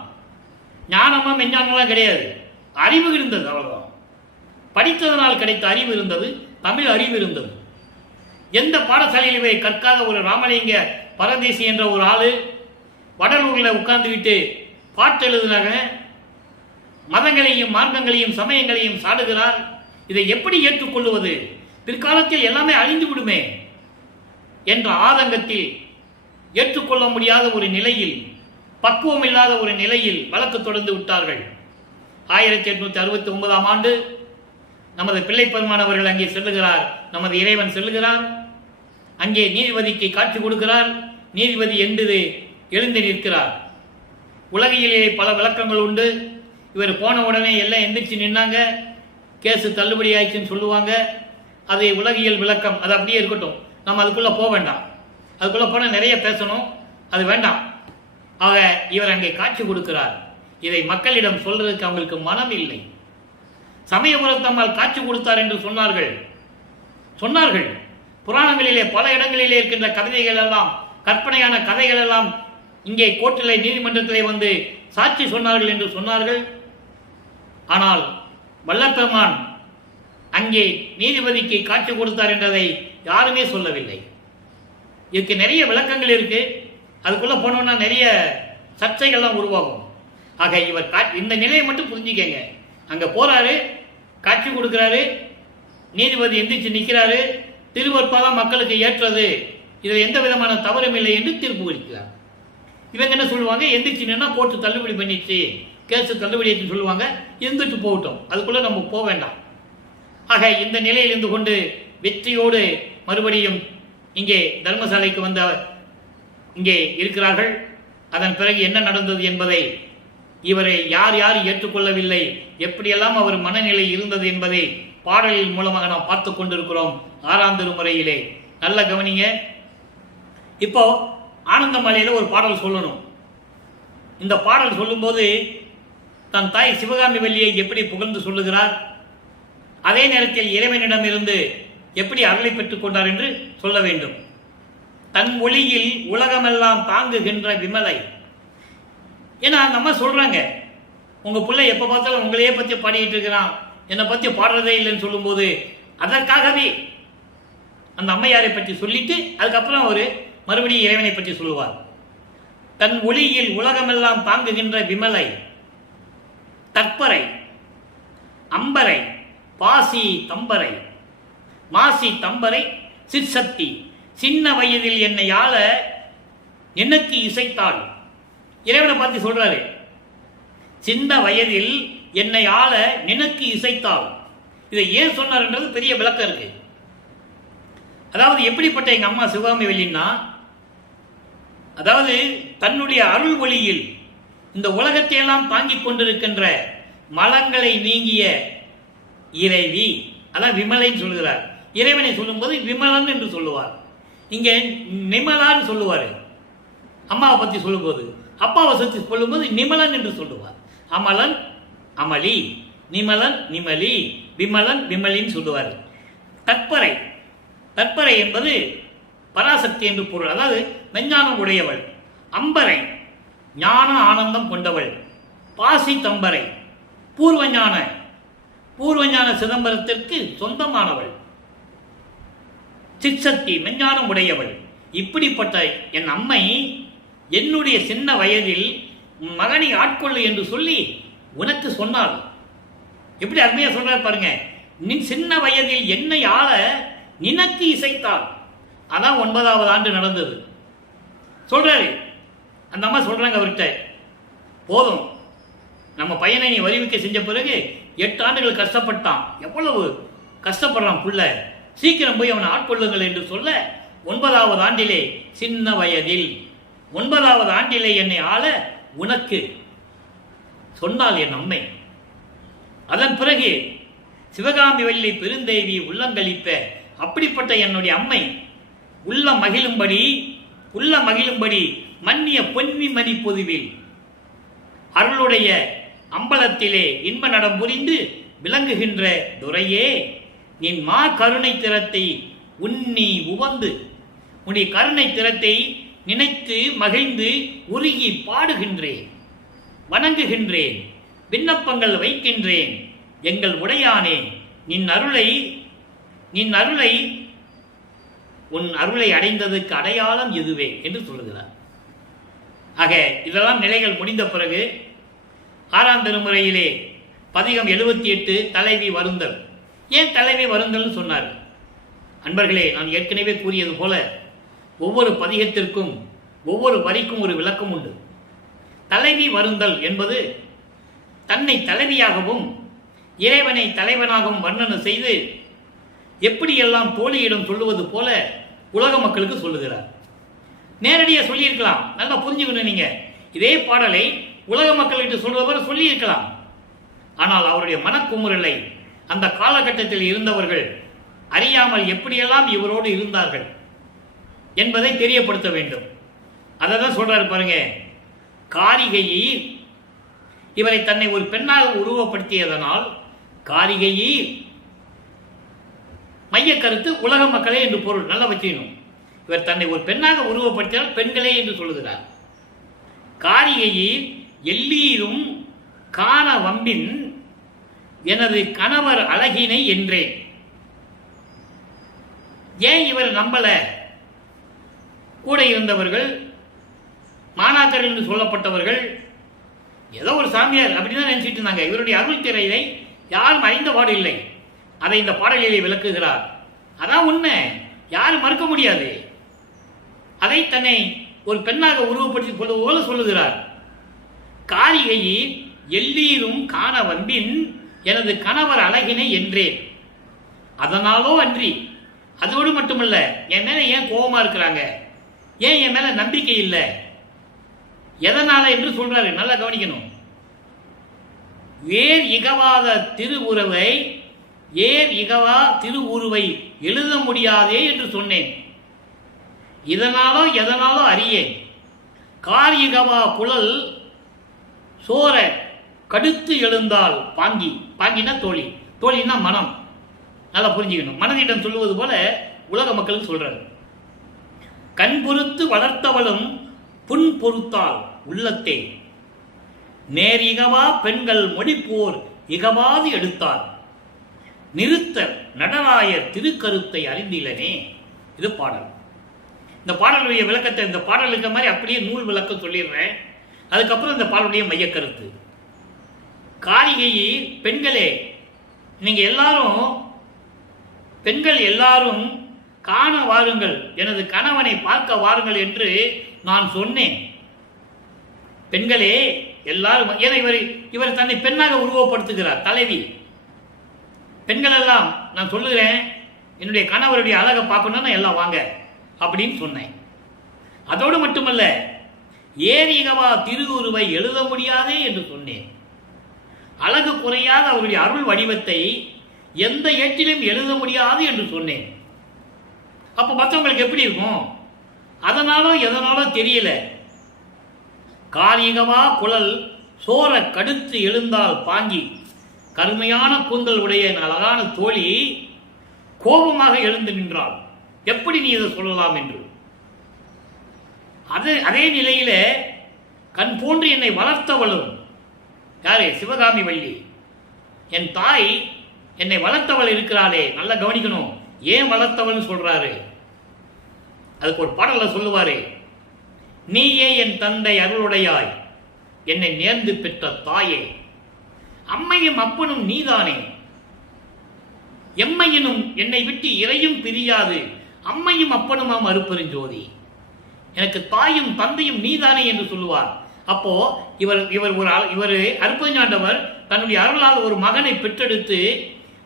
ஞானமா மெஞ்ஞானம்லாம் கிடையாது. அறிவு இருந்தது, அவ்வளவுதான். படித்ததனால் கிடைத்த அறிவு இருந்தது, தமிழ் அறிவு இருந்தது. எந்த பாடசாலையிலுமே கற்காத ஒரு ராமலிங்க பரதேசி என்ற ஒரு ஆளு வடலூரில் உட்கார்ந்துவிட்டு பாட்டு எழுதுனாங்க. மதங்களையும் மார்க்கங்களையும் சமயங்களையும் சாடுகிறார். இதை எப்படி ஏற்றுக்கொள்வது? பிற்காலத்தில் எல்லாமே அழிந்து விடுமே என்ற ஆதங்கத்தில், ஏற்றுக்கொள்ள முடியாத ஒரு நிலையில், பக்குவம் இல்லாத ஒரு நிலையில் வழக்கு தொடர்ந்து விட்டார்கள். 1869ஆம் ஆண்டு நமது பிள்ளை பெருமான் அவர்கள் அங்கே செல்லுகிறார். நமது இறைவன் செல்லுகிறார். அங்கே நீதிபதிக்கு காட்சி கொடுக்கிறார். நீதிபதி எழுந்து நிற்கிறார். உலகிலே பல விளக்கங்கள் உண்டு. இவர் போன உடனே எல்லாம் எந்திரிச்சு நின்னாங்க. கேஸு தள்ளுபடி ஆயிடுச்சுன்னு சொல்லுவாங்க. அது உலகியல் விளக்கம், அது அப்படியே இருக்கட்டும். நம்ம அதுக்குள்ளே போக வேண்டாம். அதுக்குள்ளே போனால் நிறைய பேசணும், அது வேண்டாம். ஆக இவர் அங்கே காட்சி கொடுக்கிறார். இதை மக்களிடம் சொல்றதுக்கு அவங்களுக்கு மனம் இல்லை. சமயபுரத்தம்மாள் காட்சி கொடுத்தார் என்று சொன்னார்கள். புராணங்களிலே பல இடங்களிலே இருக்கின்ற கவிதைகள் எல்லாம், கற்பனையான கதைகள் எல்லாம் இங்கே கோர்ட்டிலே நீதிமன்றத்திலே வந்து சாட்சி சொன்னார்கள் என்று சொன்னார்கள். ஆனால் வல்லப்பெருமான் அங்கே நீதிபதிக்கு காட்சி கொடுத்தார் என்றதை யாருமே சொல்லவில்லை. இதுக்கு நிறைய விளக்கங்கள் இருக்கு. அதுக்குள்ள போனோம்னா நிறைய சர்ச்சைகள்லாம் உருவாகும். ஆக இவர் இந்த நிலையை மட்டும் புரிஞ்சுக்கங்க. அங்க போறாரு, காட்சி கொடுக்கிறாரு, நீதிபதி எந்திரிச்சு நிற்கிறாரு. திருவற்பாதான் மக்களுக்கு ஏற்றது, இதில் எந்த விதமான தவறும் இல்லை என்று தீர்ப்பு கொடுக்கிறார். இவங்க என்ன சொல்லுவாங்க? எந்திரிச்சு நின்னா கோர்ட்டு தள்ளுபடி பண்ணிச்சு, கேஸு தள்ளுபடி சொல்லுவாங்க. இருந்துட்டு போகட்டும், அதுக்குள்ள நம்ம போக வேண்டாம். ஆக இந்த நிலையில் இருந்து கொண்டு வெற்றியோடு மறுபடியும் இங்கே தர்மசாலைக்கு வந்த இங்கே இருக்கிறார்கள். அதன் பிறகு என்ன நடந்தது என்பதை, இவரை யார் யார் ஏற்றுக்கொள்ளவில்லை, எப்படியெல்லாம் அவர் மனநிலை இருந்தது என்பதை பாடலின் மூலமாக நாம் பார்த்து கொண்டிருக்கிறோம் 6ஆம் திருமுறையிலே. நல்ல கவனிங்க. இப்போ ஆனந்தமலையில ஒரு பாடல் சொல்லணும். இந்த பாடல் சொல்லும்போது தன் தாய் சிவகாமி வள்ளியை எப்படி புகழ்ந்து சொல்லுகிறார், அதே நேரத்தில் இறைவனிடம் இருந்து எப்படி அருளை பெற்றுக் கொண்டார் என்று சொல்ல வேண்டும். தன் ஒளியில் உலகமெல்லாம் தாங்குகின்ற விமலை. ஏன்னா நம்ம சொல்றாங்க, உங்க பிள்ளை எப்ப பார்த்தாலும் உங்களையே பத்தி பாடிட்டு இருக்கிறான், என்னை பத்தி பாடுறதே இல்லைன்னு சொல்லும்போது அதற்காகவே அந்த அம்மையாரை பற்றி சொல்லிட்டு அதுக்கப்புறம் அவர் மறுபடியும் இறைவனை பற்றி சொல்லுவார். தன் ஒளியில் உலகமெல்லாம் தாங்குகின்ற விமலை, தற்பரை, அம்பரை, பாசி தம்பரை, மாசி தம்பரை, சிற்சக்தி, சின்ன வயதில் என்னை ஆள எனக்கு இசைத்தாள். இறைவனை பார்த்து சொல்றாரு, சின்ன வயதில் என்னை ஆள நினைக்கு இசைத்தாள். இதை ஏன் சொன்னார்ன்றது பெரிய விளக்கம் இருக்கு. அதாவது எப்படிப்பட்ட எங்க அம்மா சிவகாமி வள்ளின்னா, அதாவது தன்னுடைய அருள் ஒளியில் இந்த உலகத்தை எல்லாம் தாங்கிக் கொண்டிருக்கின்ற மலங்களை நீங்கிய இறைவி, அதான் விமலைன்னு சொல்லுகிறார். இறைவனை சொல்லும்போது விமலன் என்று சொல்லுவார். இங்க நிமலான்னு சொல்லுவார் அம்மாவை பத்தி சொல்லும்போது. அப்பாவை பற்றி சொல்லும்போது நிமலன் என்று சொல்லுவார். அமலன் அமளி, நிமலன் நிமலி, விமலன் விமலின்னு சொல்லுவார். தற்பரை, தற்பரை என்பது பராசக்தி என்று பொருள், அதாவது மெஞ்ஞானம் உடையவள். அம்பரை ஞான ஆனந்தம் கொண்டவள். பாசி தம்பரை பூர்வஞான, பூர்வஞான சிதம்பரத்திற்கு சொந்தமானவள். சிற்சக்தி மெஞ்ஞானம் உடையவள். இப்படிப்பட்ட என் அம்மை என்னுடைய சின்ன வயதில் மகனை ஆட்கொள்ளு என்று சொல்லி உனக்கு சொன்னாள். எப்படி அருமையா சொல்றாரு பாருங்க. நீ சின்ன வயதில் என்னை ஆள நினக்கு இசைத்தாள். அதான் 9வது ஆண்டு நடந்தது சொல்றாரு. அந்த அம்மா சொல்றாங்க அவர்கிட்ட, போதும் நம்ம பையனை நீ வருவிக்க செஞ்ச பிறகு 8 ஆண்டுகள் கஷ்டப்பட்டான், எவ்வளவு கஷ்டப்படுறான் புள்ள, சீக்கிரம் போய் அவனை ஆட்கொள்ளுங்கள் என்று சொல்ல 9வது ஆண்டிலே சின்ன வயதில் 9வது ஆண்டிலே என்னை ஆள உனக்கு சொன்னால் என் அம்மை. அதன் பிறகு சிவகாமி வள்ளி பெருந்தேவி உள்ளங்களிப்ப அப்படிப்பட்ட என்னுடைய அம்மை உள்ள மகிழும்படி மன்னிய பொன்வி மணி பொதுவில் அருளுடைய அம்பலத்திலே இன்ப நடம் புரிந்து விளங்குகின்ற துரையே, நின் மா கருணை திறத்தை உன்னி உவந்து உன்னுடைய கருணை திறத்தை நினைத்து மகிழ்ந்து உருகி பாடுகின்றேன், வணங்குகின்றேன், விண்ணப்பங்கள் வைக்கின்றேன். எங்கள் உடையானே, உன் அருளை அடைந்ததுக்கு அடையாளம் இதுவே என்று சொல்லுகிறார். ஆக இதெல்லாம் நிலைகள் முடிந்த பிறகு 6ஆம் திருமுறையிலே பதிகம் 78 தலைவி வருந்தல். ஏன் தலைவி வருந்தல் சொன்னார்? அன்பர்களே, நான் ஏற்கனவே கூறியது போல ஒவ்வொரு பதிகத்திற்கும் ஒவ்வொரு வரிக்கும் ஒரு விளக்கம் உண்டு. தலைவி வருந்தல் என்பது தன்னை தலைவியாகவும் இறைவனை தலைவனாகவும் வர்ணனை செய்து எப்படியெல்லாம் தோழியிடம் சொல்லுவது போல உலக மக்களுக்கு சொல்லுகிறார். நேரடியாக சொல்லியிருக்கலாம், நல்லா புரிஞ்சுக்கணும். நீங்க இதே பாடலை உலக மக்கள்கிட்ட சொல்றது போல சொல்லியிருக்கலாம். ஆனால் அவருடைய மனக்குமுறலை அந்த காலகட்டத்தில் இருந்தவர்கள் அறியாமல் எப்படியெல்லாம் இவரோடு இருந்தார்கள் என்பதை தெரியப்படுத்த வேண்டும். அதை தான் சொல்றாரு பாருங்க. காரிகையில் இவரை தன்னை ஒரு பெண்ணாக உருவப்படுத்தியதனால் காரிகையில் மைய கருத்து உலக மக்களே என்று பொருள். நல்லா வச்சுக்கணும். இவர் தன்னை ஒரு பெண்ணாக உருவப்படுத்தினால் பெண்களே என்று சொல்லுகிறார். காரிகையில் எல்லீரும் காண வம்பின் எனது கணவர் அழகினை என்றேன். ஏன் இவர் நம்பல? கூட இருந்தவர்கள், மாணாக்கர் என்று சொல்லப்பட்டவர்கள் ஏதோ ஒரு சாமியார் அப்படிதான் நினைச்சிட்டு இருந்தாங்க. இவருடைய அருள் திரையை யாரும் அறிந்த பாடு இல்லை. அதை இந்த பாடலிலே விளக்குகிறார். அதான் உண்மை, யாரும் மறுக்க முடியாது. அதை தன்னை ஒரு பெண்ணாக உருவப்படுத்தி சொல்வது போல சொல்லுகிறார். காரிகையில் எல்லீரும் காண வம்பின் எனது கணவர் அழகினை என்றேன். அதனாலோ அன்றி, அதோடு மட்டுமல்ல, என் மேல ஏன் கோபமா இருக்கிறாங்க, ஏன் என் மேல நம்பிக்கை இல்லை, எதனால என்று சொல்றாரு. நல்லா கவனிக்கணும். இகவா திருவுருவை எழுத முடியாதே என்று சொன்னேன். இதனாலோ எதனாலோ அறியேன். கார் இகவா குழல் சோர கடுத்து எழுந்தால் பாங்கினா தோழி, தோழின்னா மனம். நல்லா புரிஞ்சுக்கணும். மனதிடம் சொல்லுவது போல உலக மக்களுக்கு சொல்றாரு. கண் பொறுத்து வளர்த்தவளும் புண் பொறுத்தால் உள்ளத்தே நேர் இகவா பெண்கள் மொழிப்போர் இகவாது எடுத்தார் நிறுத்த நடராயர் திருக்கருத்தை அறிந்திலனே. இது பாடல். இந்த பாடலுடைய விளக்கத்தை இந்த பாடலுக்கு மாதிரி அப்படியே நூல் விளக்கம் சொல்லிடுறேன். அதுக்கப்புறம் இந்த பாடலுடைய மையக்கருத்து. காரிகையில் பெண்களே, நீங்க எல்லாரும் பெண்கள் எல்லாரும் காண வாருங்கள், எனது கணவனை பார்க்க வாருங்கள் என்று நான் சொன்னேன். பெண்களே எல்லாரும், ஏன்னா இவர் தன்னை பெண்ணாக உருவப்படுத்துகிறார், தலைவி. பெண்கள் எல்லாம் நான் சொல்லுகிறேன், என்னுடைய கணவருடைய அழகை பார்க்கணும்னா எல்லாம் வாங்க அப்படின்னு சொன்னேன். அதோடு மட்டுமல்ல, ஏரிகவா திருவுருவை எழுத முடியாதே என்று சொன்னேன். அழகு குறையாத அவருடைய அருள் வடிவத்தை எந்த ஏட்டிலும் எழுத முடியாது என்று சொன்னேன். அப்ப மற்றவங்களுக்கு எப்படி இருக்கும்? அதனாலோ எதனாலோ தெரியல. காரிகவா குழல் சோர கடுத்து எழுந்தால் பாங்கி, கருமையான கூந்தல் உடைய அழகான தோழி கோபமாக எழுந்து நின்றாள். எப்படி நீ இதை சொல்லலாம் என்று. அதே நிலையில கண் போன்று என்னை வளர்த்தவளும் யாரே? சிவகாமி வள்ளி. என் தாய் என்னை வளர்த்தவள் இருக்கிறாளே, நல்லா கவனிக்கணும். ஏன் வளர்த்தவள் சொல்றாரு? அதுக்கு ஒரு பாடல சொல்லுவாரு. நீயே என் தந்தை அருளுடையாய், என்னை நேர்ந்து பெற்ற தாயே, அம்மையும் அப்பனும் நீதானே, எம்மையினும் என்னை விட்டு இறையும் பிரியாது அம்மையும் அப்பனுமாம் அருட்பெருஞ்சோதி. எனக்கு தாயும் தந்தையும் நீதானே என்று சொல்லுவார். அப்போ இவர் அருட்பெருஞ்சாண்டவர் தன்னுடைய அருளால் ஒரு மகனை பெற்றெடுத்து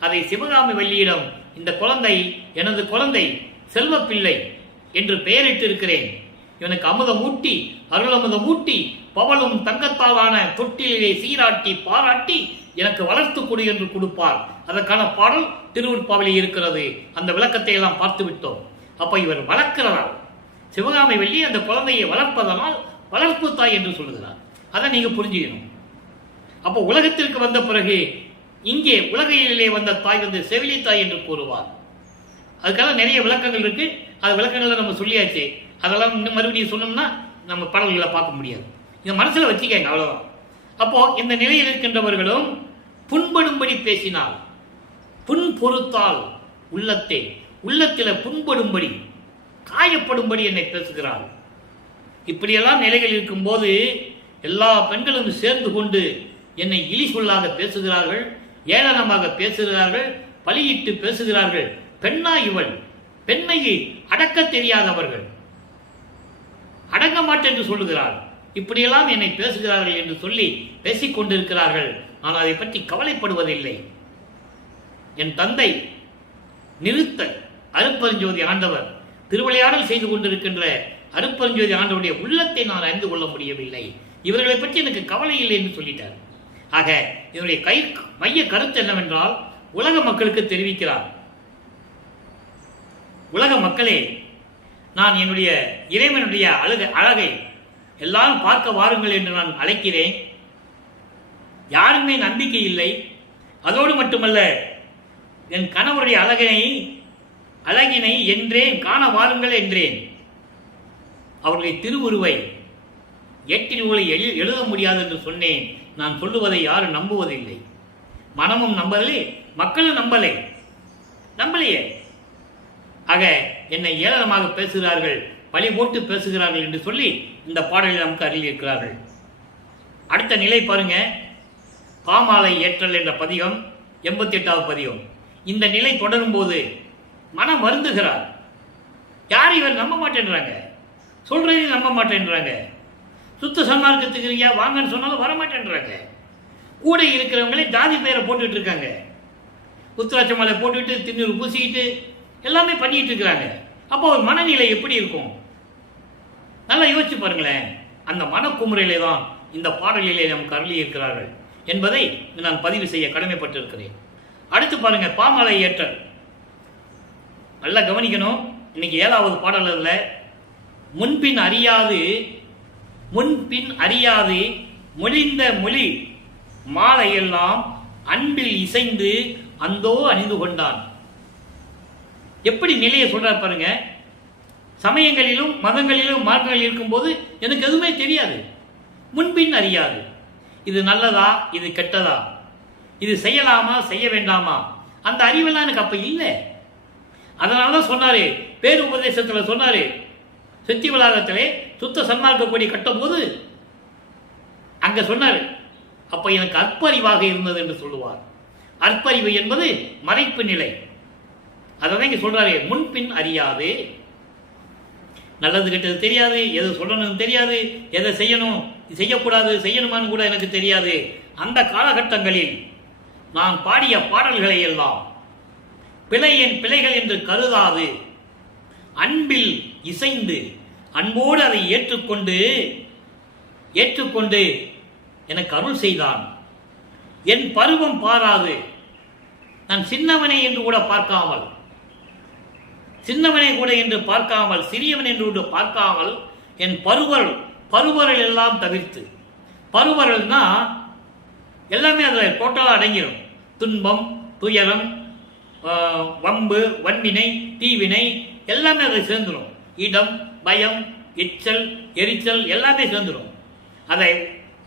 அதை சிவகாமி வள்ளியிடம் இந்த குழந்தை எனது குழந்தை செல்வப்பிள்ளை என்று பெயரிட்டு இருக்கிறேன். இவனுக்கு அமுதம் ஊட்டி அருளமுதம் ஊட்டி பவளும் தங்கத்தாலான தொட்டிலே சீராட்டி பாராட்டி எனக்கு வளர்த்து கொடு என்று கொடுப்பார். அதற்கான பாடல் திருவுற்பாவிலே இருக்கிறது. அந்த விளக்கத்தை எல்லாம் பார்த்து விட்டோம். அப்ப இவர் வளர்க்கிறார். சிவகாமி வெள்ளி அந்த குழந்தையை வளர்ப்பதனால் வளர்ப்பு தாய் என்று சொல்லுகிறார். அதை நீங்க புரிஞ்சுக்கணும். அப்போ உலகத்திற்கு வந்த பிறகு இங்கே உலகையிலே வந்த தாய் வந்து செவிலி தாய் என்று கூறுவார். அதுக்காக நிறைய விளக்கங்கள் இருக்கு. அது விளக்கங்களை நம்ம சொல்லியாச்சு. அதெல்லாம் இன்னும் மறுபடியும் சொன்னோம்னா நம்ம பாடல்களை பார்க்க முடியாது. இதை மனசுல வச்சுக்கங்க, அவ்வளவுதான். அப்போ இந்த நிலையில் இருக்கின்றவர்களும் புண்படும்படி பேசினால், புண் பொறுத்தால் உள்ளத்தில புண்படும்படி காயப்படும்படி என்னை பேசுகிறார். இப்படியெல்லாம் நிலைகள் இருக்கும்போது எல்லா பெண்களும் சேர்ந்து கொண்டு என்னை இழி சொல்லாக பேசுகிறார்கள், ஏளனமாக பேசுகிறார்கள், பலியிட்டு பேசுகிறார்கள். பெண்ணா இவள்? பெண்மையை அடக்க தெரியாதவர்கள், அடங்க மாட்டேன் என்று சொல்லுகிறார். இப்படியெல்லாம் என்னை பேசுகிறார்கள் என்று சொல்லி பேசிக் கொண்டிருக்கிறார்கள். நான் அதை பற்றி கவலைப்படுவதில்லை. என் தந்தை நிறுத்த அருட்பெருஞ்சோதி ஆண்டவர் திருவிளையாடல் செய்து கொண்டிருக்கின்ற அருட்பெருஞ்சோதி ஆண்டவருடைய உள்ளத்தை நான் அறிந்து கொள்ள முடியவில்லை. இவர்களை பற்றி எனக்கு கவலை இல்லை என்று சொல்லிட்டார். ஆக இதனுடைய மைய கருத்து என்னவென்றால், உலக மக்களுக்கு தெரிவிக்கிறார். உலக மக்களே, நான் என்னுடைய இறைவனுடைய அழகை எல்லாரும் பார்க்க வாருங்கள் என்று நான் அழைக்கிறேன். யாருமே நம்பிக்கை இல்லை. அதோடு மட்டுமல்ல, என் கணவருடைய அழகினை என்றேன், காண வாருங்கள் என்றேன். அவருடைய திருவுருவை ஏட்டில் உள்ள எழுத முடியாது என்று சொன்னேன். நான் சொல்லுவதை யாரும் நம்புவதில்லை. மனமும் நம்பலே, மக்களும் நம்பலையே. ஆக என்னை ஏளனமாக பேசுகிறார்கள், பழி போட்டு பேசுகிறார்கள் என்று சொல்லி இந்த பாடலில் நமக்கு அறிவிக்கிறார்கள். அடுத்த நிலை பாருங்க, பாமாலை ஏற்றல் என்ற பதிகம் 88வது பதிகம். இந்த நிலை தொடரும் போது மனம் வருந்துகிறார். யார் இவர் நம்ப மாட்டேன்றாங்க, சொல்றதையும் நம்ப மாட்டேன்றாங்க. சுத்த சன்மார்க்கத்துக்கு வாங்கன்னு சொன்னாலும் வரமாட்டேன்றாங்க. கூட இருக்கிறவங்களே ஜாதி பெயரை போட்டுட்டு இருக்காங்க. உத்திராட்ச மாலை போட்டுட்டு திண்ணூறு பூசிக்கிட்டு எல்லாமே பண்ணிட்டு இருக்கிறாங்க. அப்போ ஒரு மனநிலை எப்படி இருக்கும்? நல்லா யோசிச்சு பாருங்களேன். அந்த மனக்குமுறையிலே தான் இந்த பாடலிலே நமக்கு அருளி இருக்கிறார்கள் என்பதை நான் பதிவு செய்ய கடமைப்பட்டிருக்கிறேன். அடுத்து பாருங்க, பாமாலை ஏற்றல். நல்லா கவனிக்கணும். இன்னைக்கு 7வது பாடல்ல முன்பின் அறியாது மொழிந்த மொழி மாலையெல்லாம் அன்பில் இசைந்து அந்தோ அணிந்து கொண்டான். எப்படி நிலையை சொல்றார் பாருங்க. சமயங்களிலும் மதங்களிலும் மார்க்கங்கள் இருக்கும்போது எனக்கு எதுவுமே தெரியாது, முன்பின் அறியாது. இது நல்லதா, இது கெட்டதா, இது செய்யலாமா, செய்ய வேண்டாமா, அந்த அறிவெல்லாம் எனக்கு அப்ப இல்லை. அதனாலதான் சொன்னாரு, பேரு உபதேசத்துல சொன்னாரு, செத்தி வளாகத்திலே சுத்த சன்மார்க்க கொடி கட்டும் போது அங்க சொன்னாரு, அப்ப எனக்கு அற்பறிவாக இருந்தது என்று சொல்லுவார். அற்பறிவு என்பது மறைப்பு நிலை. அதான் இங்க சொல்றாரு, முன்பின் அறியாது. நல்லது கெட்டது தெரியாது, எது சொல்லணும்னு தெரியாது, எதை செய்யணும் செய்யக்கூடாது செய்யணுமான்னு கூட எனக்கு தெரியாது. அந்த காலகட்டங்களில் நான் பாடிய பாடல்களை எல்லாம் பிழைகள் என்று கருதாது அன்பில் இசைந்து அன்போடு அதை ஏற்றுக்கொண்டு எனக்கு அருள் செய்தான். என் பருவம் பாராது, நான் சின்னவனை என்று கூட பார்க்காமல், சிறியவன் என்று கூட பார்க்காமல் என் பருவரல் எல்லாம் தவிர்த்து, பருவரல்னா எல்லாமே அதில் டோட்டலாக அடங்கிடும். துன்பம், துயரம், வம்பு, வன்வினை, தீவினை எல்லாமே அதில் சேர்ந்துடும். இடம், பயம், எச்சல், எரிச்சல் எல்லாமே சேர்ந்துடும். அதை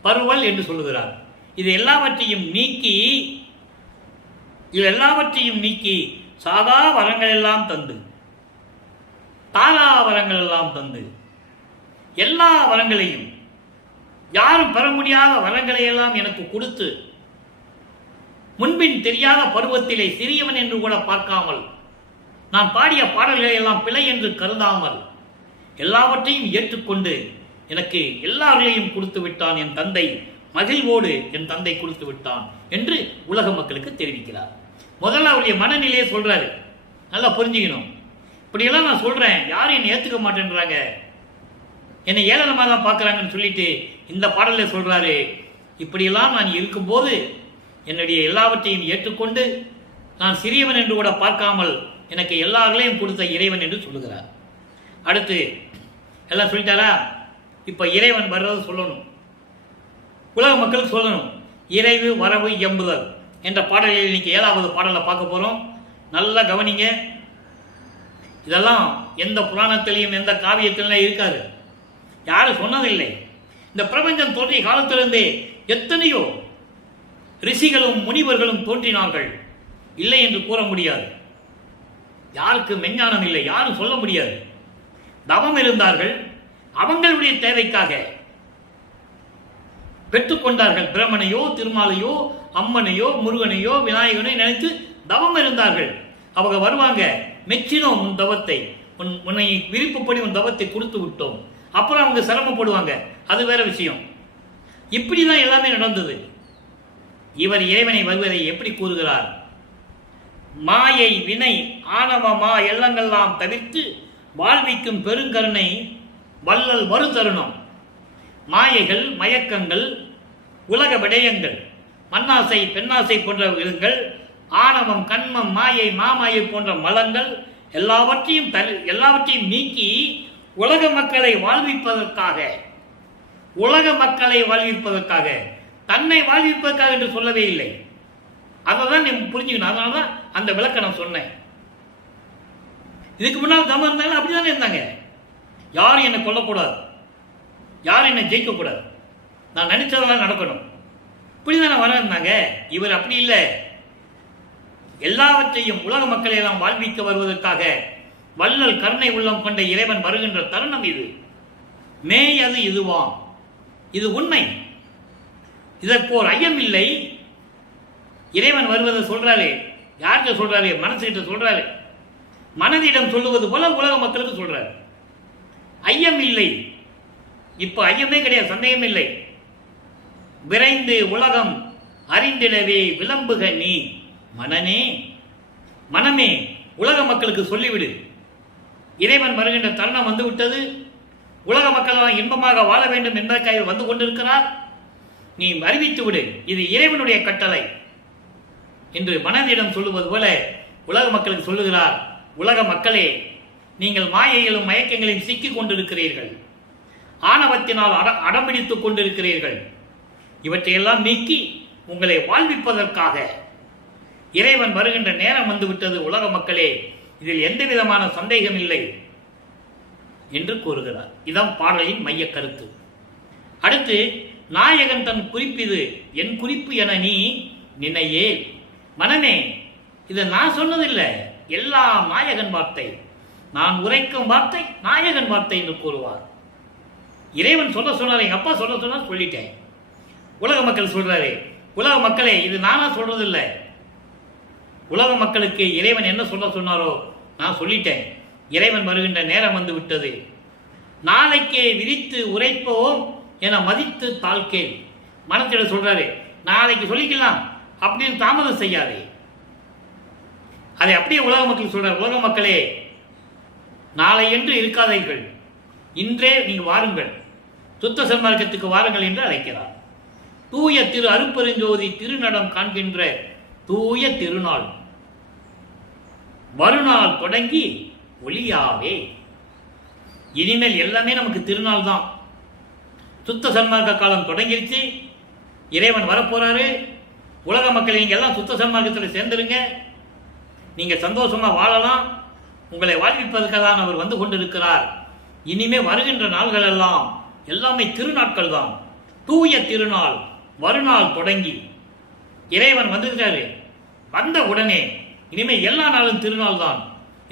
பருவல் என்று சொல்லுகிறார். இது எல்லாவற்றையும் நீக்கி சாதா வரங்கள் எல்லாம் தந்து, தாரா வரங்கள் எல்லாம் தந்து, எல்லா வரங்களையும், யாரும் பெற முடியாத வரங்களை எல்லாம் எனக்கு கொடுத்து, முன்பின் தெரியாத பருவத்திலே சிறியவன் என்று கூட பார்க்காமல், நான் பாடிய பாடல்களை எல்லாம் பிழை என்று கருதாமல், எல்லாவற்றையும் ஏற்றுக்கொண்டு எனக்கு எல்லாவற்றையும் கொடுத்து விட்டான் என் தந்தை, மகிழ்வோடு என் தந்தை கொடுத்து விட்டான் என்று உலக மக்களுக்கு தெரிவிக்கிறார். முதல்ல அவருடைய மனநிலையை சொல்றாரு. நல்லா புரிஞ்சுக்கணும். இப்படியெல்லாம் நான் சொல்றேன், யாரும் என்னை ஏற்றுக்க மாட்டேன்றாங்க, என்னை ஏளனமாக தான் பார்க்குறாங்கன்னு சொல்லிட்டு இந்த பாடலில் சொல்றாரு, இப்படியெல்லாம் நான் இருக்கும்போது என்னுடைய எல்லாவற்றையும் ஏற்றுக்கொண்டு நான் சிறியவன் என்று கூட பார்க்காமல் எனக்கு எல்லார்களையும் கொடுத்த இறைவன் என்று சொல்லுகிறார். அடுத்து எல்லாம் சொல்லிட்டாரா? இப்போ இறைவன் வர்றது சொல்லணும், உலக மக்களுக்கு சொல்லணும். இறைவு வரவு எம்புதல் என்ற பாடலில் இன்னைக்கு 7வது பாடலை பார்க்க போகிறோம். நல்லா கவனிங்க. இதெல்லாம் எந்த புராணத்திலையும் எந்த காவியத்திலும் இருக்காது, யாரும் சொன்னதில்லை. இந்த பிரபஞ்சம் தோன்றிய காலத்திலிருந்தே எத்தனையோ ரிஷிகளும் முனிவர்களும் தோன்றினார்கள், இல்லை என்று கூற முடியாது. யாருக்கு மெஞ்ஞானம் இல்லை, யாரும் சொல்ல முடியாது. தவம் இருந்தார்கள், அவங்களுடைய தேவைக்காக பெற்றுக்கொண்டார்கள். பிரமனையோ திருமாலையோ அம்மனையோ முருகனையோ விநாயகனையோ நினைத்து தவம் இருந்தார்கள். அவங்க வருவாங்க, மெச்சினோம் உன் தவத்தை, உன்னை விருப்பப்படி உன் தவத்தை கொடுத்து விட்டோம். அப்புறம் அவங்க சிரமப்படுவாங்க, அது வேற விஷயம். இப்படிதான் எல்லாமே நடந்தது. இவர் இறைவனை வருவதை எப்படி கூறுகிறார்? மாயை வினை ஆணவமா எல்லங்கள்லாம் தவிர்த்து வாழ்விக்கும் பெருங்கருணை வள்ளல் வரு தருணம். மாயைகள், மயக்கங்கள், உலக விடயங்கள், மண்ணாசை பெண்ணாசை போன்ற விதங்கள், ஆணவம் கண்மம் மாயை மாமாயை போன்ற மலங்கள் எல்லாவற்றையும் நீக்கி உலக மக்களை வாழ்விப்பதற்காக, தன்னை வாழ்விப்பதற்காக என்று சொல்லவே இல்லை. அதை தான் நீ புரிஞ்சுக்கணும். அதனால தான் அந்த விளக்க நான் சொன்னேன். இதுக்கு முன்னால் தம இருந்தாங்க, அப்படிதானே இருந்தாங்க. யாரும் என்னை கொல்லக்கூடாது, யாரும் என்னை ஜெயிக்கக்கூடாது, நான் நினைச்சதெல்லாம் நடக்கணும், இப்படிதானே வர இருந்தாங்க. இவர் அப்படி இல்லை. எல்லாவற்றையும் உலக மக்களை எல்லாம் வாழ்விக்க வருவதற்காக வள்ளல் கருணை உள்ளம் கொண்ட இறைவன் வருகின்ற தருணம் இது. மேய் அது இதுவாம், இது உண்மை, இதற்கு ஒரு ஐயம் இல்லை. இறைவன் வருவதை சொல்றாரு. யார்கிட்ட சொல்றாரு? மனசுகிட்ட சொல்றாரு. மனதிடம் சொல்லுவது போல உலக மக்களுக்கு சொல்றாரு. ஐயம் இல்லை, இப்ப ஐயமே கிடையாது, சந்தேகம் இல்லை. விரைந்து உலகம் அறிந்திடவே விளம்புக நீ மனமே, உலக மக்களுக்கு சொல்லிவிடு, இறைவன் வருகின்ற தருணம் வந்து விட்டது, உலக மக்கள் இன்பமாக வாழ வேண்டும் என்பதற்காக வந்து கொண்டிருக்கிறார், நீ அறிவித்து விடு, இது இறைவனுடைய கட்டளை என்று மனதிடம் சொல்லுவது போல உலக மக்களுக்கு சொல்லுகிறார். உலக மக்களே, நீங்கள் மாயையிலும் மயக்கங்களையும் சிக்கிக் கொண்டிருக்கிறீர்கள், ஆணவத்தினால் அடம்பிடித்துக் கொண்டிருக்கிறீர்கள். இவற்றையெல்லாம் நீக்கி உங்களை வாழ்விப்பதற்காக இறைவன் வருகின்ற நேரம் வந்துவிட்டது உலக மக்களே, இதில் எந்த விதமான சந்தேகம் இல்லை என்று கூறுகிறார். இதான் பாடலின் மைய கருத்து. அடுத்து, நாயகன் தன் குறிப்பிது என் குறிப்பு என நீ நினையே மனமே, இதை நான் சொன்னதில்லை, எல்லாம் நாயகன் வார்த்தை, நான் உரைக்கும் வார்த்தை நாயகன் வார்த்தை என்று கூறுவார். இறைவன் சொல்ல சொன்னார், எங்க அப்பா சொல்ல சொன்னார், சொல்லிட்டேன். உலக மக்கள் சொல்றாரு, உலக மக்களே, இது நானா சொல்றதில்லை, உலக மக்களுக்கு இறைவன் என்ன சொல்ல சொன்னாரோ நான் சொல்லிட்டேன். இறைவன் வருகின்ற நேரம் வந்து விட்டது, நாளைக்கே விரித்து உரைப்போம் என மதித்து தாழ்கேள். மனத்திட சொல்றாரு, நாளைக்கு சொல்லிக்கலாம் அப்படின்னு தாமதம் செய்யாதே. அதை அப்படியே உலக மக்கள் சொல்றாரு, உலக மக்களே, நாளை என்று இருக்காதீர்கள், இன்றே நீங்க வாருங்கள், சுத்த சன்மார்க்கத்துக்கு வாருங்கள் என்று அழைக்கிறார். தூய திரு அருப்பெருஞ்சோதி திருநடம் காண்கின்ற தூய திருநாள் மறுநாள் தொடங்கி ஒளியாவே. இனிமேல் எல்லாமே நமக்கு திருநாள் தான். சுத்த சன்மார்க்க காலம் தொடங்கிருச்சு, இறைவன் வரப்போறாரு. உலக மக்கள் நீங்க எல்லாம் சுத்த சன்மார்க்கத்தில் சேர்ந்துருங்க, நீங்க சந்தோஷமா வாழலாம், உங்களை வாழ்விப்பதற்காக தான் அவர் வந்து கொண்டிருக்கிறார். இனிமே வருகின்ற நாள்கள் எல்லாம் எல்லாமே திருநாட்கள் தான், தூய திருநாள். மறுநாள் தொடங்கி இறைவன் வந்துட்டாரு, வந்த உடனே இனிமே எல்லா நாளும் திருநாள் தான்,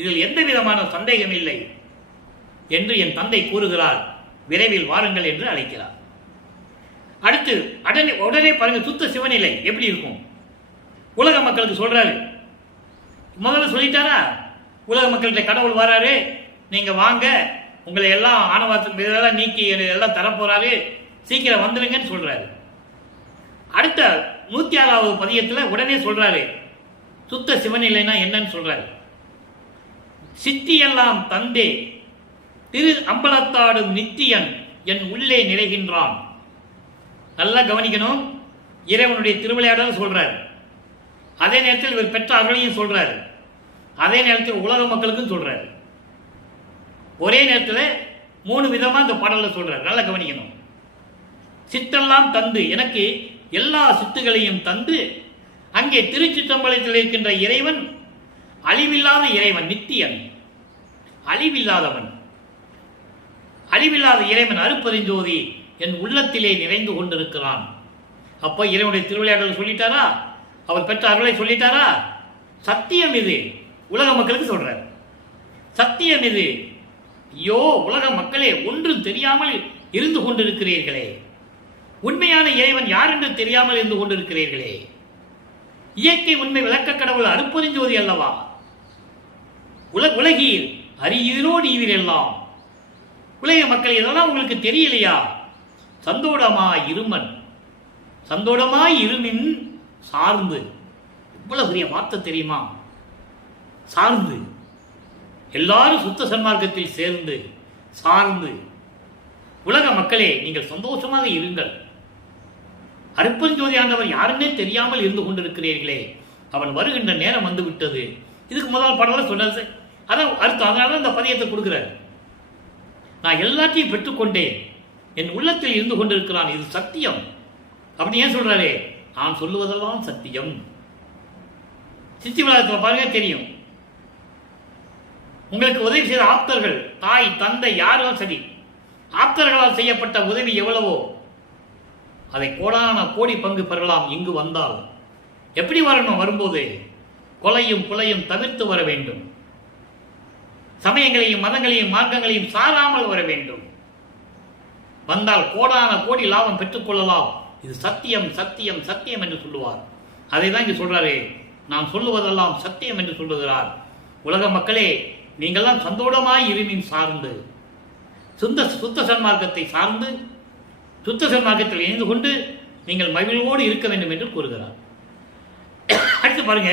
இதில் எந்த விதமான சந்தேகம் இல்லை என்று என் தந்தை கூறுகிறார். விரைவில் வாருங்கள் என்று அழைக்கிறார். அடுத்து உடனே பாருங்க, சுத்த சிவநிலை எப்படி இருக்கும்? உலக மக்களுக்கு சொல்றாரு. முதல்ல சொல்லிட்டாரா, உலக மக்கள்கிட்ட கடவுள் வராரு, நீங்க வாங்க, உங்களை எல்லாம் ஆணவத்தின் இதெல்லாம் நீக்கி எல்லாம் தரப்போறாரு, சீக்கிரம் வந்துடுங்கன்னு சொல்றாரு. அடுத்த 106வது பதியத்தில் உடனே சொல்றாரு, சுத்த சிவநிலைனா என்னன்னு சொல்றாரு. சித்தியெல்லாம் தந்தே திரு அம்பலத்தாடும் நித்தியன் என் உள்ளே நிறைகின்றான். நல்லா கவனிக்கணும், இறைவனுடைய திருவிளையாடல் சொல்றாரு. அதே நேரத்தில் இவர் பெற்ற அருளையும் சொல்றாரு. அதே நேரத்தில் உலக மக்களுக்கும் சொல்றாரு. ஒரே நேரத்தில் 3 விதமா இந்த பாடலில் சொல்றாரு. நல்லா கவனிக்கணும். சித்தெல்லாம் தந்து, எனக்கு எல்லா சித்துகளையும் தந்து, அங்கே திருச்சிற்றம்பலத்தில் இருக்கின்ற இறைவன் அழிவில்லாத இறைவன், நித்தியன், அழிவில்லாதவன், அழிவில்லாத இறைவன் அருட்பெருஞ்சோதி என் உள்ளத்திலே நிறைந்து கொண்டிருக்கிறான். அப்போ இறைவனுடைய திருவிளையாடல் சொல்லிட்டாரா, அவர் பெற்ற அருளை சொல்லிட்டாரா. சத்தியம் இது, உலக மக்களுக்கு சொல்றார். சத்தியம் இது. ஐயோ உலக மக்களே, ஒன்றும் தெரியாமல் இருந்து கொண்டிருக்கிறீர்களே, உண்மையான இறைவன் யார் என்று தெரியாமல் இருந்து கொண்டிருக்கிறீர்களே, இயற்கை உண்மை விளக்க கடவுள் அருட்பெருஞ்சோதி அல்லவா, உலகீர் அரியரோடு ஈவிர் எல்லாம். உலக மக்கள் இதெல்லாம் உங்களுக்கு தெரியலையா? சந்தோடமாய் இருமன், சந்தோடமாய் இருமின் சார்ந்து. இவ்வளவு பெரிய வார்த்தை தெரியுமா? சார்ந்து, எல்லாரும் சுத்த சன்மார்க்கத்தில் சேர்ந்து சார்ந்து. உலக மக்களே, நீங்கள் சந்தோஷமாக இருங்கள். அருட்பெருஞ்சோதி ஆண்டவர் யாருன்னே தெரியாமல் இருந்து கொண்டிருக்கிறீர்களே, அவன் வருகின்ற நேரம் வந்து விட்டது. இதுக்கு முதல் பாடல சொன்னது அதான் அர்த்தம். அதனால இந்த பதியத்தை கொடுக்கிறார். நான் எல்லாத்தையும் பெற்றுக்கொண்டேன், என் உள்ளத்தில் இருந்து கொண்டிருக்கிறான், இது சத்தியம். அப்படி ஏன் சொல்றாரு? நான் சொல்லுவதெல்லாம் சத்தியம். சித்தி விளையாடத்தில் பாருங்க தெரியும். உங்களுக்கு உதவி செய்த ஆப்தர்கள், தாய் தந்தை யாரும் சரி, ஆப்தர்களால் செய்யப்பட்ட உதவி எவ்வளவோ அதை கோடான கோடி பங்கு பெறலாம். இங்கு வந்தால் எப்படி வரணும்? வரும்போது கொலையும் புலையும் தவிர்த்து வர வேண்டும். சமயங்களையும் மதங்களையும் மார்க்கங்களையும் சாராமல் வர வேண்டும். வந்தால் கோடான கோடி லாபம் பெற்றுக்கொள்ளலாம். இது சத்தியம் சத்தியம் சத்தியம் என்று சொல்லுவார். அதை தான் இங்கு சொல்றாரு. நான் சொல்லுவதெல்லாம் சத்தியம் என்று சொல்லுகிறார். உலக மக்களே, நீங்கள்லாம் சந்தோடமாய் இருமின் சார்ந்து, சுத்த சன்மார்க்கத்தை சார்ந்து, சுத்த சன்மார்க்கத்தில் இணைந்து கொண்டு நீங்கள் மகிழ்வோடு இருக்க வேண்டும் என்று கூறுகிறார். அடுத்து பாருங்க,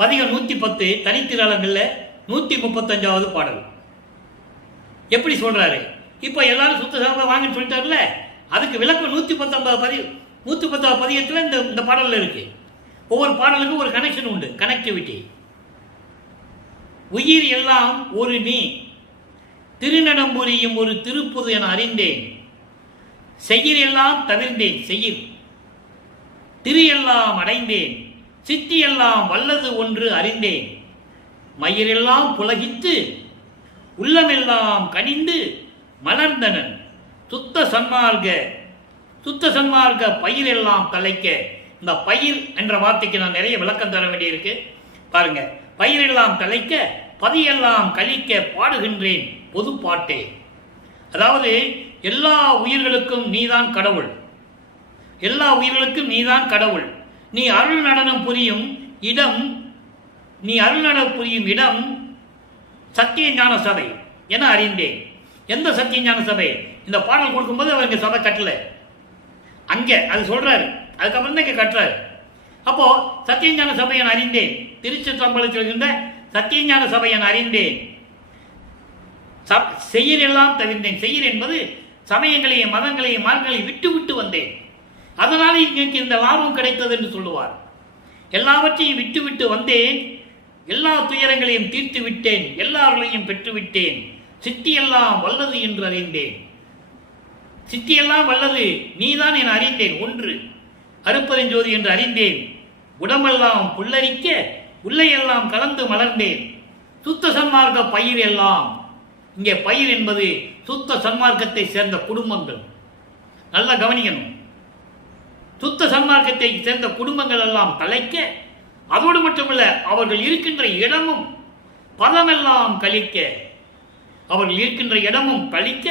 பதிகம் 110 தனித்திரளங்கள்ல 135வது பாடல். எப்படி சொல்றாரு? இப்போ எல்லாரும் சுத்த சன்மார்க்கம் வாங்கன்னு சொல்லிட்டாருல, அதுக்கு விளக்கம் 110வது பதிகத்தில் இந்த பாடல்ல இருக்கு. ஒவ்வொரு பாடலுக்கும் ஒரு கனெக்ஷன் உண்டு, கனெக்டிவிட்டி. உயிர் எல்லாம் ஒரு நீ, திருநடம்புரியும் ஒரு திருப்புது என அறிந்தேன், செய்யிர் எல்லாம் தவிர்ந்தேன், செய்யிர் திரு எல்லாம் அடைந்தேன், சித்தி எல்லாம் வல்லது ஒன்று அறிந்தேன், மயிரெல்லாம் புலகித்து உள்ளமெல்லாம் கனிந்து மலர்ந்தனன், சுத்த சன்மார்க்க பயிரெல்லாம் தலைக்க. இந்த பயிர் என்ற வார்த்தைக்கு நான் நிறைய விளக்கம் தர வேண்டியிருக்கு. பாருங்க, பயிரெல்லாம் தலைக்க பதியெல்லாம் கழிக்க பாடுகின்றேன் பொது பாட்டே. அதாவது எல்லா உயிர்களுக்கும் நீதான் கடவுள், எல்லா உயிர்களுக்கும் நீதான் கடவுள். நீ அருள் நடனம் புரியும் இடம் சத்திய ஞான சபை என அறிந்தேன். எந்த சத்திய ஞான சபை? இந்த பாடல் கொடுக்கும்போது அவங்க சபை கட்டல, அங்கே அது சொல்றாரு. அதுக்கப்புறம் தான் இங்கே கட்டுறாரு. அப்போ சத்தியஞான சபை என அறிந்தேன், திருச்சிற்றம்பலத்தில் இருக்கின்ற சத்தியஞான சபை என அறிந்தேன், செய்யர் எல்லாம் தவிர்ந்தேன். செய்யர் என்பது சமயங்களையும் மதங்களையும் மார்க்கங்களையும் விட்டு விட்டு வந்தேன், அதனால இங்கே இந்த லாபம் கிடைத்தது என்று சொல்லுவார். எல்லாவற்றையும் விட்டு விட்டு வந்தேன், எல்லா துயரங்களையும் தீர்த்து விட்டேன், எல்லார்களையும் பெற்றுவிட்டேன், சித்தியெல்லாம் வல்லது என்று அறிந்தேன். சித்தியெல்லாம் வல்லது நீதான் என அறிந்தேன். ஒன்று அருட்பெருஞ்சோதி என்று அறிந்தேன். உடம்பெல்லாம் புல்லரிக்க உள்ளையெல்லாம் கலந்து மலர்ந்தேன். சுத்த சன்மார்க்க பயிர் எல்லாம், இங்கே பயிர் என்பது சுத்த சன்மார்க்கத்தை சேர்ந்த குடும்பங்கள். நல்லா கவனிக்கணும். சுத்த சன்மார்க்கத்தை சேர்ந்த குடும்பங்கள் எல்லாம் தலைக்க, அதோடு மட்டுமல்ல அவர்கள் இருக்கின்ற இடமும் பதமெல்லாம் கழிக்க, அவர்கள் இருக்கின்ற இடமும் கழிக்க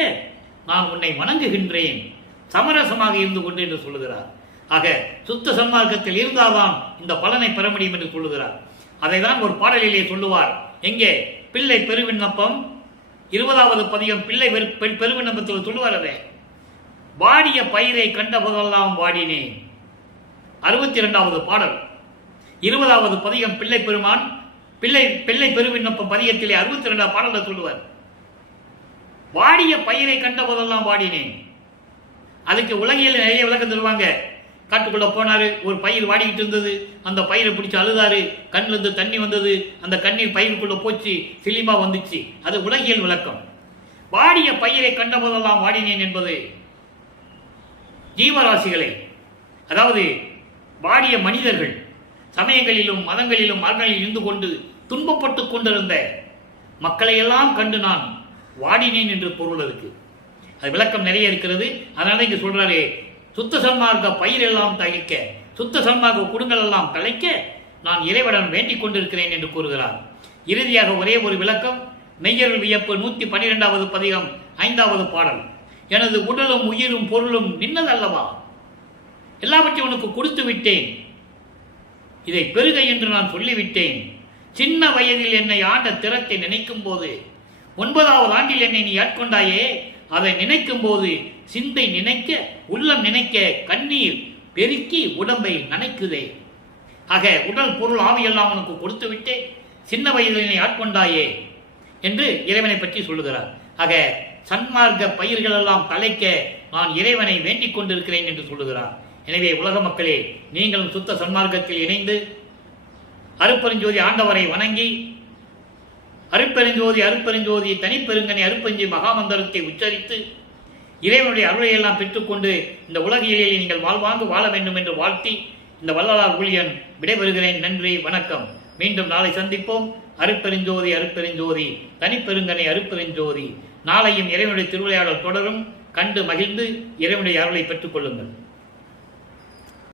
நான் உன்னை வணங்குகின்றேன், சமரசமாக இருந்து கொண்டு என்று சொல்லுகிறார். ஆக சுத்த சன்மார்க்கத்தில் இருந்தால்தான் இந்த பலனை பெற முடியும் என்று சொல்லுகிறார். அதை தான் ஒரு பாடலிலே சொல்லுவார். எங்கே? பிள்ளை பெருவிண்ணப்பம் 20வது பதிகம் பிள்ளை பெருவிண்ணப்பத்தில் சொல்லுவார். அதை வாடிய பயிரை கண்ட போதெல்லாம் வாடினேன். 62வது பாடல் 20வது பதிகம் பிள்ளை பெருமான் பிள்ளை பெருவிண்ணப்பம் பதிகத்திலே 62வது பாடலை சொல்லுவார். வாடிய பயிரை கண்ட போதெல்லாம் வாடினேன். அதுக்கு உலகியல் நிறைய விளக்கம் தருவாங்க. காட்டுக்குள்ள போனாரு, ஒரு பயிர் வாடிக்கிட்டு இருந்தது, அந்த பயிரை பிடிச்சி அழுதாரு, கண்ணில் இருந்து தண்ணி வந்தது, அந்த கண்ணீர் பயிருக்குள்ள போச்சு, சிலிமா வந்துச்சு. அது உலகியல் விளக்கம். வாடிய பயிரை கண்ட போதெல்லாம் வாடினேன் என்பது ஜீவராசிகளை, அதாவது வாடிய மனிதர்கள், சமயங்களிலும் மதங்களிலும் மரங்களில் இருந்து கொண்டு துன்பப்பட்டு கொண்டிருந்த மக்களை எல்லாம் கண்டு நான் வாடினேன் என்று பொருள் இருக்கு. அது விளக்கம் நிறைய இருக்கிறது. அதனால இங்க சொல்றாரு, சுத்த சன்மார்க்க பயிர் எல்லாம் தழைக்க, சுத்த சன்மார்க்க குடுங்கள் எல்லாம் தழைக்க நான் இறைவடன் வேண்டிக் கொண்டிருக்கிறேன் என்று கூறுகிறார். இறுதியாக ஒரே ஒரு விளக்கம். மெய்யருள் வியப்பு 112வது பதிகம் 5வது பாடல். எனது உடலும் உயிரும் பொருளும் நின்னதல்லவா, எல்லாவற்றையும் உனக்கு கொடுத்து விட்டேன், இதை பெருக என்று நான் சொல்லிவிட்டேன். சின்ன வயதில் என்னை ஆண்ட திறத்தை நினைக்கும் போது, 9வது ஆண்டில் என்னை நீ ஆட்கொண்டாயே, அதை நினைக்கும் போது சிந்தை நினைக்க, உள்ளம் நினைக்க, கண்ணீர் பெருக்கி உடம்பை நனைக்குதே. ஆக உடல் பொருள் ஆவியெல்லாம் உனக்கு கொடுத்து விட்டே, சின்ன வயதில் என்னை ஆட்கொண்டாயே என்று இறைவனை பற்றி சொல்லுகிறார். ஆக சன்மார்க்க பயிர்கள் எல்லாம் தலைக்க நான் இறைவனை வேண்டிக் கொண்டிருக்கிறேன் என்று சொல்லுகிறார். எனவே உலக மக்களே, நீங்களும் சுத்த சன்மார்க்கத்தில் இணைந்து அருட்பெருஞ்சோதி ஆண்டவரை வணங்கி அருட்பெருஞ்சோதி அருட்பெருஞ்சோதி தனிப்பெருங்கனை அருட்பஞ்சு மகாமந்திரத்தை உச்சரித்து இறைவனுடைய அருளையெல்லாம் பெற்றுக்கொண்டு இந்த உலகியலில் நீங்கள் வாழ்வாங்கு வாழ வேண்டும் என்று வாழ்த்தி இந்த வள்ளலார் ஊழியன் விடைபெறுகிறேன். நன்றி, வணக்கம். மீண்டும் நாளை சந்திப்போம். அருட்பெருஞ்சோதி அருட்பெருஞ்சோதி தனிப்பெருங்கனை அருட்பெருஞ்சோதி. நாளையும் இறைவனுடைய திருவிளையாடல் தொடரும். கண்டு மகிழ்ந்து இறைவனுடைய அருளை பெற்றுக் கொள்ளுங்கள்.